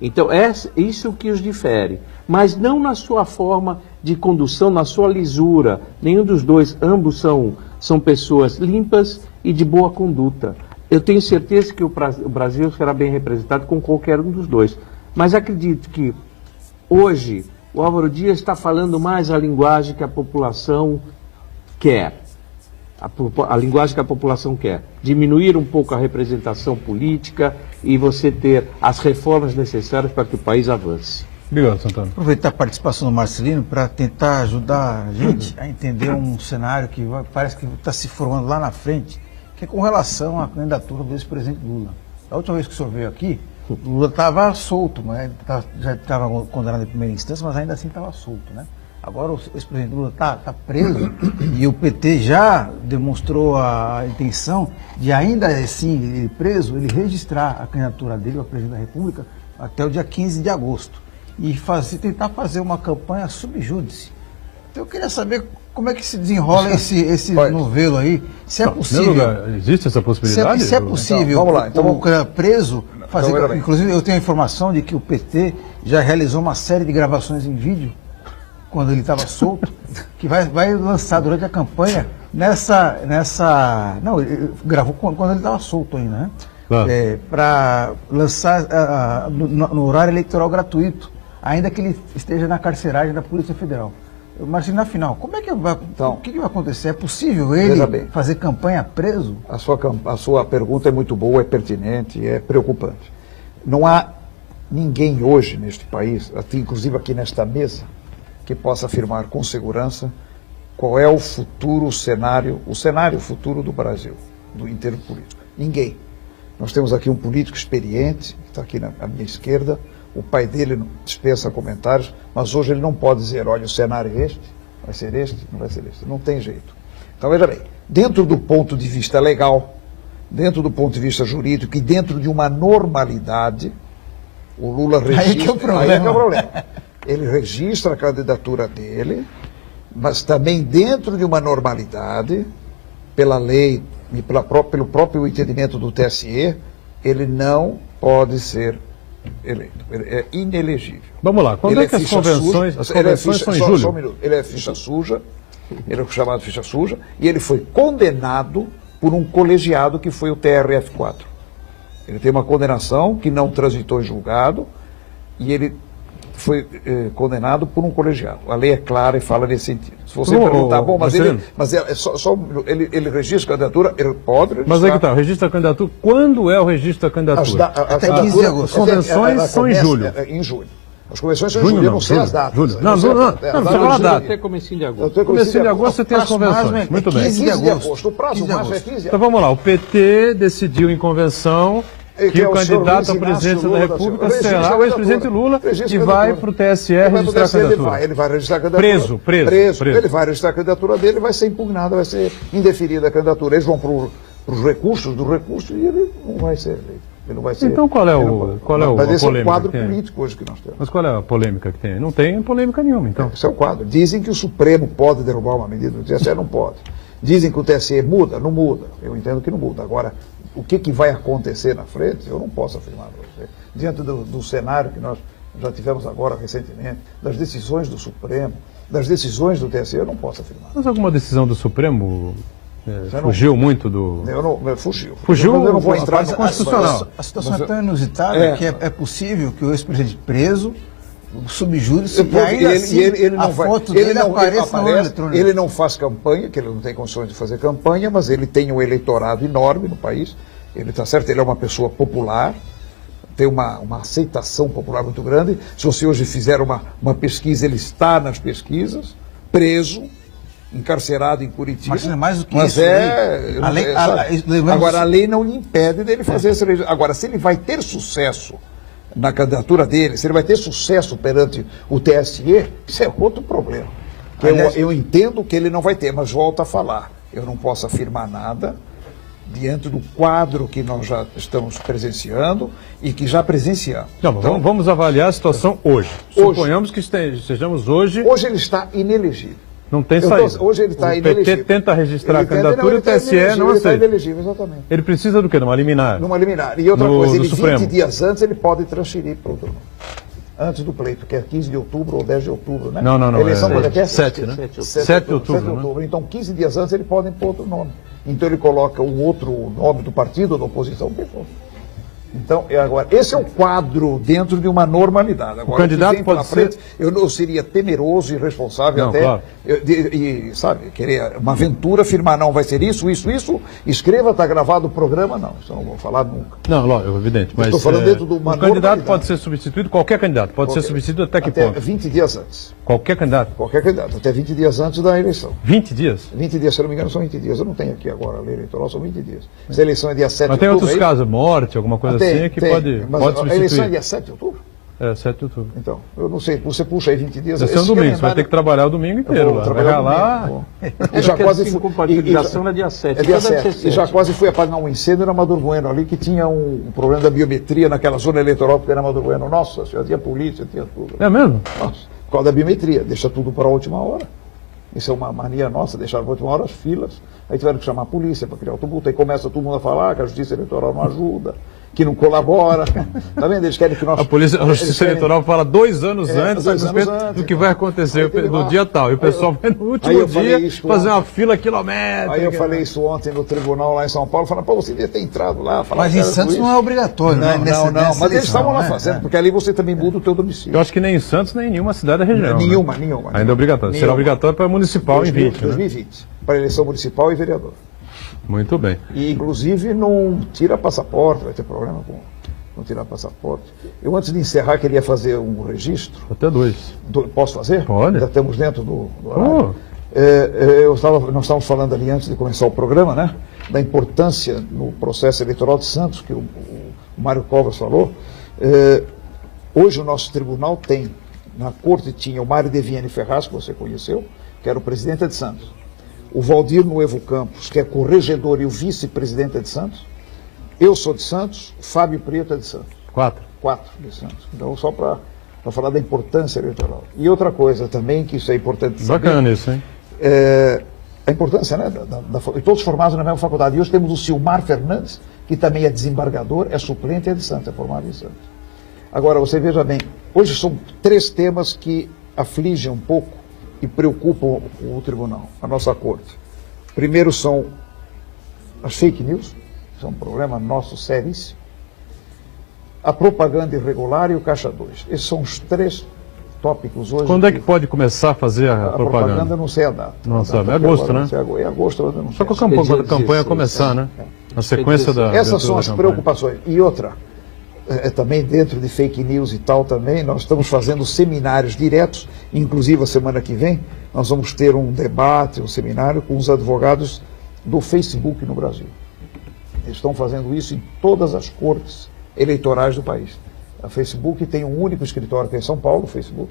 Então, é isso que os difere, mas não na sua forma de condução, na sua lisura. Nenhum dos dois, ambos são pessoas limpas e de boa conduta. Eu tenho certeza que o Brasil será bem representado com qualquer um dos dois. Mas acredito que hoje o Álvaro Dias está falando mais a linguagem que a população quer. A linguagem que a população quer. Diminuir um pouco a representação política e você ter as reformas necessárias para que o país avance. Obrigado, Santana. Aproveitar a participação do Marcelino para tentar ajudar a gente a entender um cenário que parece que está se formando lá na frente, que é com relação à candidatura do ex-presidente Lula. A última vez que o senhor veio aqui, Lula estava solto, mas já estava condenado em primeira instância, mas ainda assim estava solto, né? Agora o ex-presidente Lula está preso e o PT já demonstrou a intenção de, ainda assim, ele preso, ele registrar a candidatura dele ao presidente da República até o dia 15 de agosto e tentar fazer uma campanha sub judice. Então eu queria saber como é que se desenrola esse novelo aí, se é possível. Lugar, existe essa possibilidade? Se é possível, então, vamos lá, então, o preso fazer... Inclusive eu tenho a informação de que o PT já realizou uma série de gravações em vídeo quando ele estava solto, que vai lançar durante a campanha não, ele gravou quando ele estava solto ainda, né? Claro. Para lançar no horário eleitoral gratuito, ainda que ele esteja na carceragem da Polícia Federal. Marcinho, na final, como é que vai, o que vai acontecer? É possível ele fazer campanha preso? A sua pergunta é muito boa, é pertinente, é preocupante. Não há ninguém hoje neste país, inclusive aqui nesta mesa, que possa afirmar com segurança qual é o cenário futuro do Brasil, do inteiro político. Ninguém. Nós temos aqui um político experiente, que está aqui à minha esquerda, o pai dele dispensa comentários, mas hoje ele não pode dizer, olha, o cenário é este, vai ser este, não vai ser este. Não tem jeito. Então, veja bem, dentro do ponto de vista legal, dentro do ponto de vista jurídico e dentro de uma normalidade, o Lula registra... Aí que é o problema. Ele registra a candidatura dele, mas também dentro de uma normalidade, pela lei e pelo próprio entendimento do TSE, ele não pode ser eleito. Ele é inelegível. Vamos lá, quando é que as convenções são em julho? Só um minuto. Ele é ficha suja, ele é chamado ficha suja, e ele foi condenado por um colegiado que foi o TRF4. Ele tem uma condenação que não transitou em julgado, e ele foi condenado por um colegiado. A lei é clara e fala nesse sentido. Se você perguntar, bom, mas ele registra a candidatura, ele pode registrar. Mas aí que está, registra a candidatura. Quando é o registro da candidatura? Até 15 de agosto. As convenções são em julho. Em julho. As convenções são em julho, eu não sei as datas. Julho. Não fala a data. Até comecinho de agosto. Comecinho de agosto você tem as convenções. Muito bem. 15 de agosto. O prazo máximo é 15 de agosto. Então vamos lá, o PT decidiu em convenção que o candidato à presidência da República será o ex-presidente Lula e vai para o TSE registrar a candidatura. Ele vai registrar a candidatura. Preso. Ele vai registrar a candidatura dele, vai ser impugnada, vai ser indeferida a candidatura. Eles vão para os recursos e ele não vai ser eleito. Ele não vai ser. Então qual é a polêmica? Esse é o quadro político hoje que nós temos. Mas qual é a polêmica que tem? Não tem polêmica nenhuma, então. Esse é o quadro. Dizem que o Supremo pode derrubar uma medida do TSE, não pode. Dizem que o TSE muda, não muda. Eu entendo que não muda. Agora, o que vai acontecer na frente, eu não posso afirmar para você. Diante do cenário que nós já tivemos agora recentemente, das decisões do Supremo, das decisões do TSE, eu não posso afirmar. Mas alguma decisão do Supremo fugiu muito do... Fugiu. Fugiu, eu não vou entrar Mas no constitucional. A situação é tão inusitada que é possível que o ex-presidente preso, subjúdice, e ainda assim ele a não vai, foto ele dele não aparece no aparece, eletrônico. ele não faz campanha, que ele não tem condições de fazer campanha, mas ele tem um eleitorado enorme no país. Ele está certo, ele é uma pessoa popular, tem uma aceitação popular muito grande. Se você hoje fizer uma pesquisa, ele está nas pesquisas, preso, encarcerado em Curitiba. Mas é mais do que mas isso. Agora, a lei não lhe impede dele fazer essa eleição. Agora, se ele vai ter sucesso na candidatura dele, se ele vai ter sucesso perante o TSE, isso é outro problema. Eu entendo que ele não vai ter, mas volto a falar. Eu não posso afirmar nada diante do quadro que nós já estamos presenciando e que já presenciamos. Não, então, vamos avaliar a situação hoje. Suponhamos que estejamos hoje... Hoje ele está inelegível. Não tem saída. Hoje ele está inelegível. O PT tenta registrar a candidatura e o TSE não aceita. Ele está inelegível, exatamente. Ele precisa do quê? Numa liminar? Numa liminar. E outra coisa, ele 20 Supremo. dias antes ele pode transferir para outro nome. Antes do pleito, que é 15 de outubro ou 10 de outubro, né? Não. A eleição quando é que é? 7, né? 7 de outubro. Então, 15 dias antes ele pode pôr outro nome. Então ele coloca um outro nome do partido, da oposição, que for. Então, agora, esse é o quadro dentro de uma normalidade. Agora, o candidato pode ser... Eu seria temeroso e irresponsável até, claro. Sabe, querer uma aventura, afirmar, não, vai ser isso, escreva, está gravado o programa, não, isso eu não vou falar nunca. Não, lógico, evidente, mas estou falando dentro de uma o candidato pode ser substituído, qualquer candidato, pode ser substituído até que ponto? 20 dias antes. Qualquer candidato? Qualquer candidato, até 20 dias antes da eleição. 20 dias? 20 dias, se eu não me engano, são 20 dias. Eu não tenho aqui agora a lei eleitoral, são 20 dias. Se a eleição é dia 7 de outubro... Mas tem outros casos, morte, alguma coisa assim, que pode substituir. A eleição é dia 7 de outubro? É, 7 de outubro. Então, eu não sei, você puxa aí 20 dias... Esse é um domingo, você vai ter que trabalhar o domingo inteiro. Trabalhar lá. E já quase fui... compatibilização é dia 7. É dia 7. E já quase fui apagar um incêndio na Amador Bueno, ali que tinha um problema da biometria naquela zona eleitoral, porque era Amador Bueno. Nossa, já tinha polícia, tinha tudo. É mesmo? Nossa, por causa da biometria, deixa tudo para a última hora. Isso é uma mania nossa, deixar para a última hora as filas. Aí tiveram que chamar a polícia para criar o tumulto. Aí começa todo mundo a falar que a justiça eleitoral não ajuda, que não colabora. Tá vendo? Eles querem que nós... A justiça eleitoral fala 2 anos antes a respeito do que vai acontecer no dia tal. E o pessoal vai no último dia fazer uma fila quilométrica. Aí eu falei isso ontem no tribunal lá em São Paulo, falando, pô, você devia ter entrado lá. Mas em Santos não é obrigatório, né? Não, mas eles estavam lá fazendo, porque ali você também muda o teu domicílio. Eu acho que nem em Santos, nem em nenhuma cidade da região. Nenhuma. Ainda é obrigatório. Será obrigatório para municipal em 20, 2020, para eleição municipal e vereador. Muito bem. E, inclusive, não tira passaporte, vai ter problema com não tirar passaporte. Eu, antes de encerrar, queria fazer um registro. Até 2. Posso fazer? Pode. Já estamos dentro do horário. Nós estávamos falando ali, antes de começar o programa, né, da importância no processo eleitoral de Santos, que o Mário Covas falou. Hoje o nosso tribunal tem, na corte tinha o Mário Deviene Ferraz, que você conheceu, que era o presidente de Santos. O Valdir Nuevo Campos, que é corregedor e o vice-presidente de Santos. Eu sou de Santos, o Fábio Preto é de Santos. 4 de Santos. Então, só para falar da importância eleitoral. E outra coisa também, que isso é importante saber. Bacana isso, hein? A importância, né? Todos formados na mesma faculdade. E hoje temos o Silmar Fernandes, que também é desembargador, é suplente e é de Santos, é formado em Santos. Agora, você veja bem, hoje são 3 temas que afligem um pouco e preocupam o tribunal, a nossa corte. Primeiro são as fake news, isso é um problema nosso seríssimo. A propaganda irregular e o Caixa 2. Esses são os 3 tópicos hoje. Quando é que pode começar a fazer a propaganda? Propaganda não sei a data. Não sabe, é agosto, né? É agosto, eu não sei. Só quando a campanha começar, né? A sequência da... Essas são as preocupações. E outra, também dentro de fake news e tal também, nós estamos fazendo seminários diretos, inclusive a semana que vem, nós vamos ter um debate, um seminário com os advogados do Facebook no Brasil. Eles estão fazendo isso em todas as cortes eleitorais do país. A Facebook tem um único escritório que é em São Paulo, o Facebook,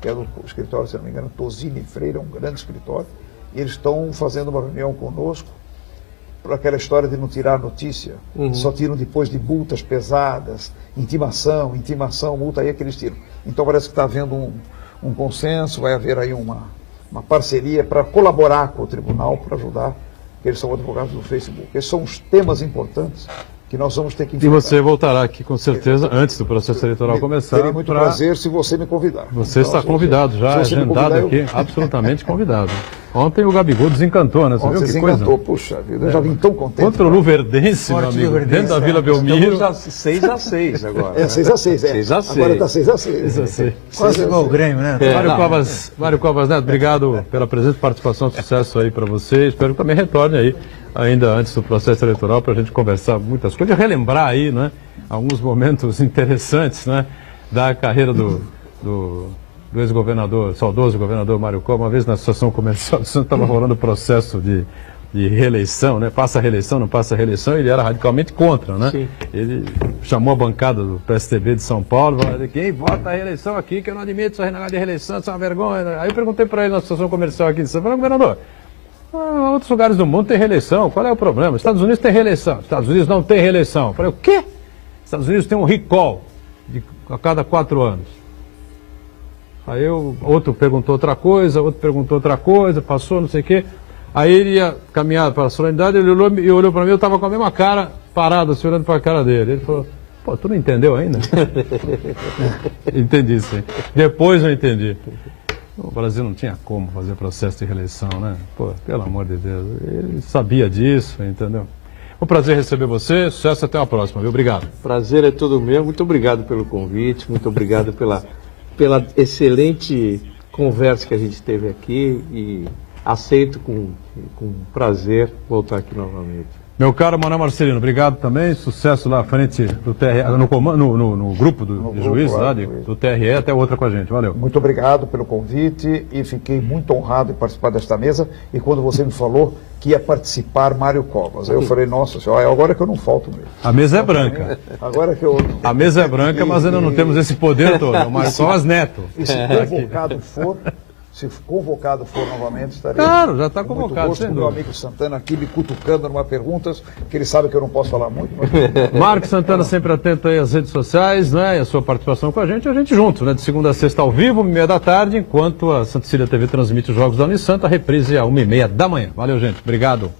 que é o escritório, se não me engano, Tosini Freire, é um grande escritório, e eles estão fazendo uma reunião conosco por aquela história de não tirar notícia, só tiram depois de multas pesadas, intimação, multa, aí é que eles tiram. Então parece que está havendo um consenso, vai haver aí uma parceria para colaborar com o tribunal, para ajudar, que eles são advogados do Facebook. Esses são os temas importantes que nós vamos ter que E enfrentar. você voltará aqui com certeza antes do processo eleitoral começar. Terei muito prazer se você me convidar. Você está convidado já, se você me agendado convidar, aqui, absolutamente convidado. Ontem o Gabigol desencantou, né? Você viu Você que desencantou, coisa? puxa vida, eu já vim tão contente. Contra o Luverdense, meu amigo, Luverdense, dentro da Vila Belmiro. Estamos 6-6 agora. É 6-6, é. 6-6. Agora está 6-6. Isso assim. Quase igual o Grêmio, né? Mário Covas Neto, obrigado pela presença e participação, sucesso aí para você. Espero que também retorne aí, ainda antes do processo eleitoral, para a gente conversar muitas coisas, relembrar aí, né, alguns momentos interessantes, né, da carreira do ex-governador, saudoso governador Mário Covas. Uma vez na Associação Comercial do Santos estava rolando o processo de reeleição, né? Passa a reeleição, não passa a reeleição, ele era radicalmente contra, né? Sim. Ele chamou a bancada do PSDB de São Paulo, falou, quem vota a reeleição aqui, que eu não admito essa renegada de reeleição, isso é uma vergonha. Aí eu perguntei para ele na Associação Comercial aqui de São Paulo, governador, outros lugares do mundo tem reeleição, qual é o problema? Estados Unidos tem reeleição, Estados Unidos não tem reeleição. Eu falei, o quê? Estados Unidos tem um recall a cada 4 anos. Aí outro perguntou outra coisa, passou, não sei o quê. Aí ele ia caminhar para a solenidade, ele olhou para mim, eu estava com a mesma cara, parado, assim, olhando para a cara dele. Ele falou, pô, tu não entendeu ainda? Entendi, sim. Depois eu entendi. O Brasil não tinha como fazer processo de reeleição, né? Pô, pelo amor de Deus. Ele sabia disso, entendeu? Um prazer receber você, sucesso, até a próxima, viu? Obrigado. Prazer é todo meu, muito obrigado pelo convite, muito obrigado pela excelente conversa que a gente teve aqui e aceito com prazer voltar aqui novamente. Meu caro Manuel Marcelino, obrigado também, sucesso lá à frente do TRE, no grupo de juízes lá, do TRE, até outra com a gente, valeu. Muito obrigado pelo convite e fiquei muito honrado em participar desta mesa. E quando você me falou que ia participar Mário Covas, eu falei, nossa senhora, é agora que eu não falto mesmo. A mesa é branca. Agora que eu... A mesa é branca, mas ainda não temos esse poder todo, é o Mário Covas Neto. E se convocado for novamente, estarei. Claro, já está com muito convocado, gosto, sem com meu dúvida. amigo Santana aqui me cutucando numa perguntas que ele sabe que eu não posso falar muito. Mas... Marcos Santana sempre atento aí às redes sociais, né? E a sua participação com a gente juntos, né? De segunda a sexta ao vivo, 1h30 da tarde, enquanto a Santa Cecília TV transmite os jogos da Unisanta, a reprise é 1h30 da manhã. Valeu, gente. Obrigado.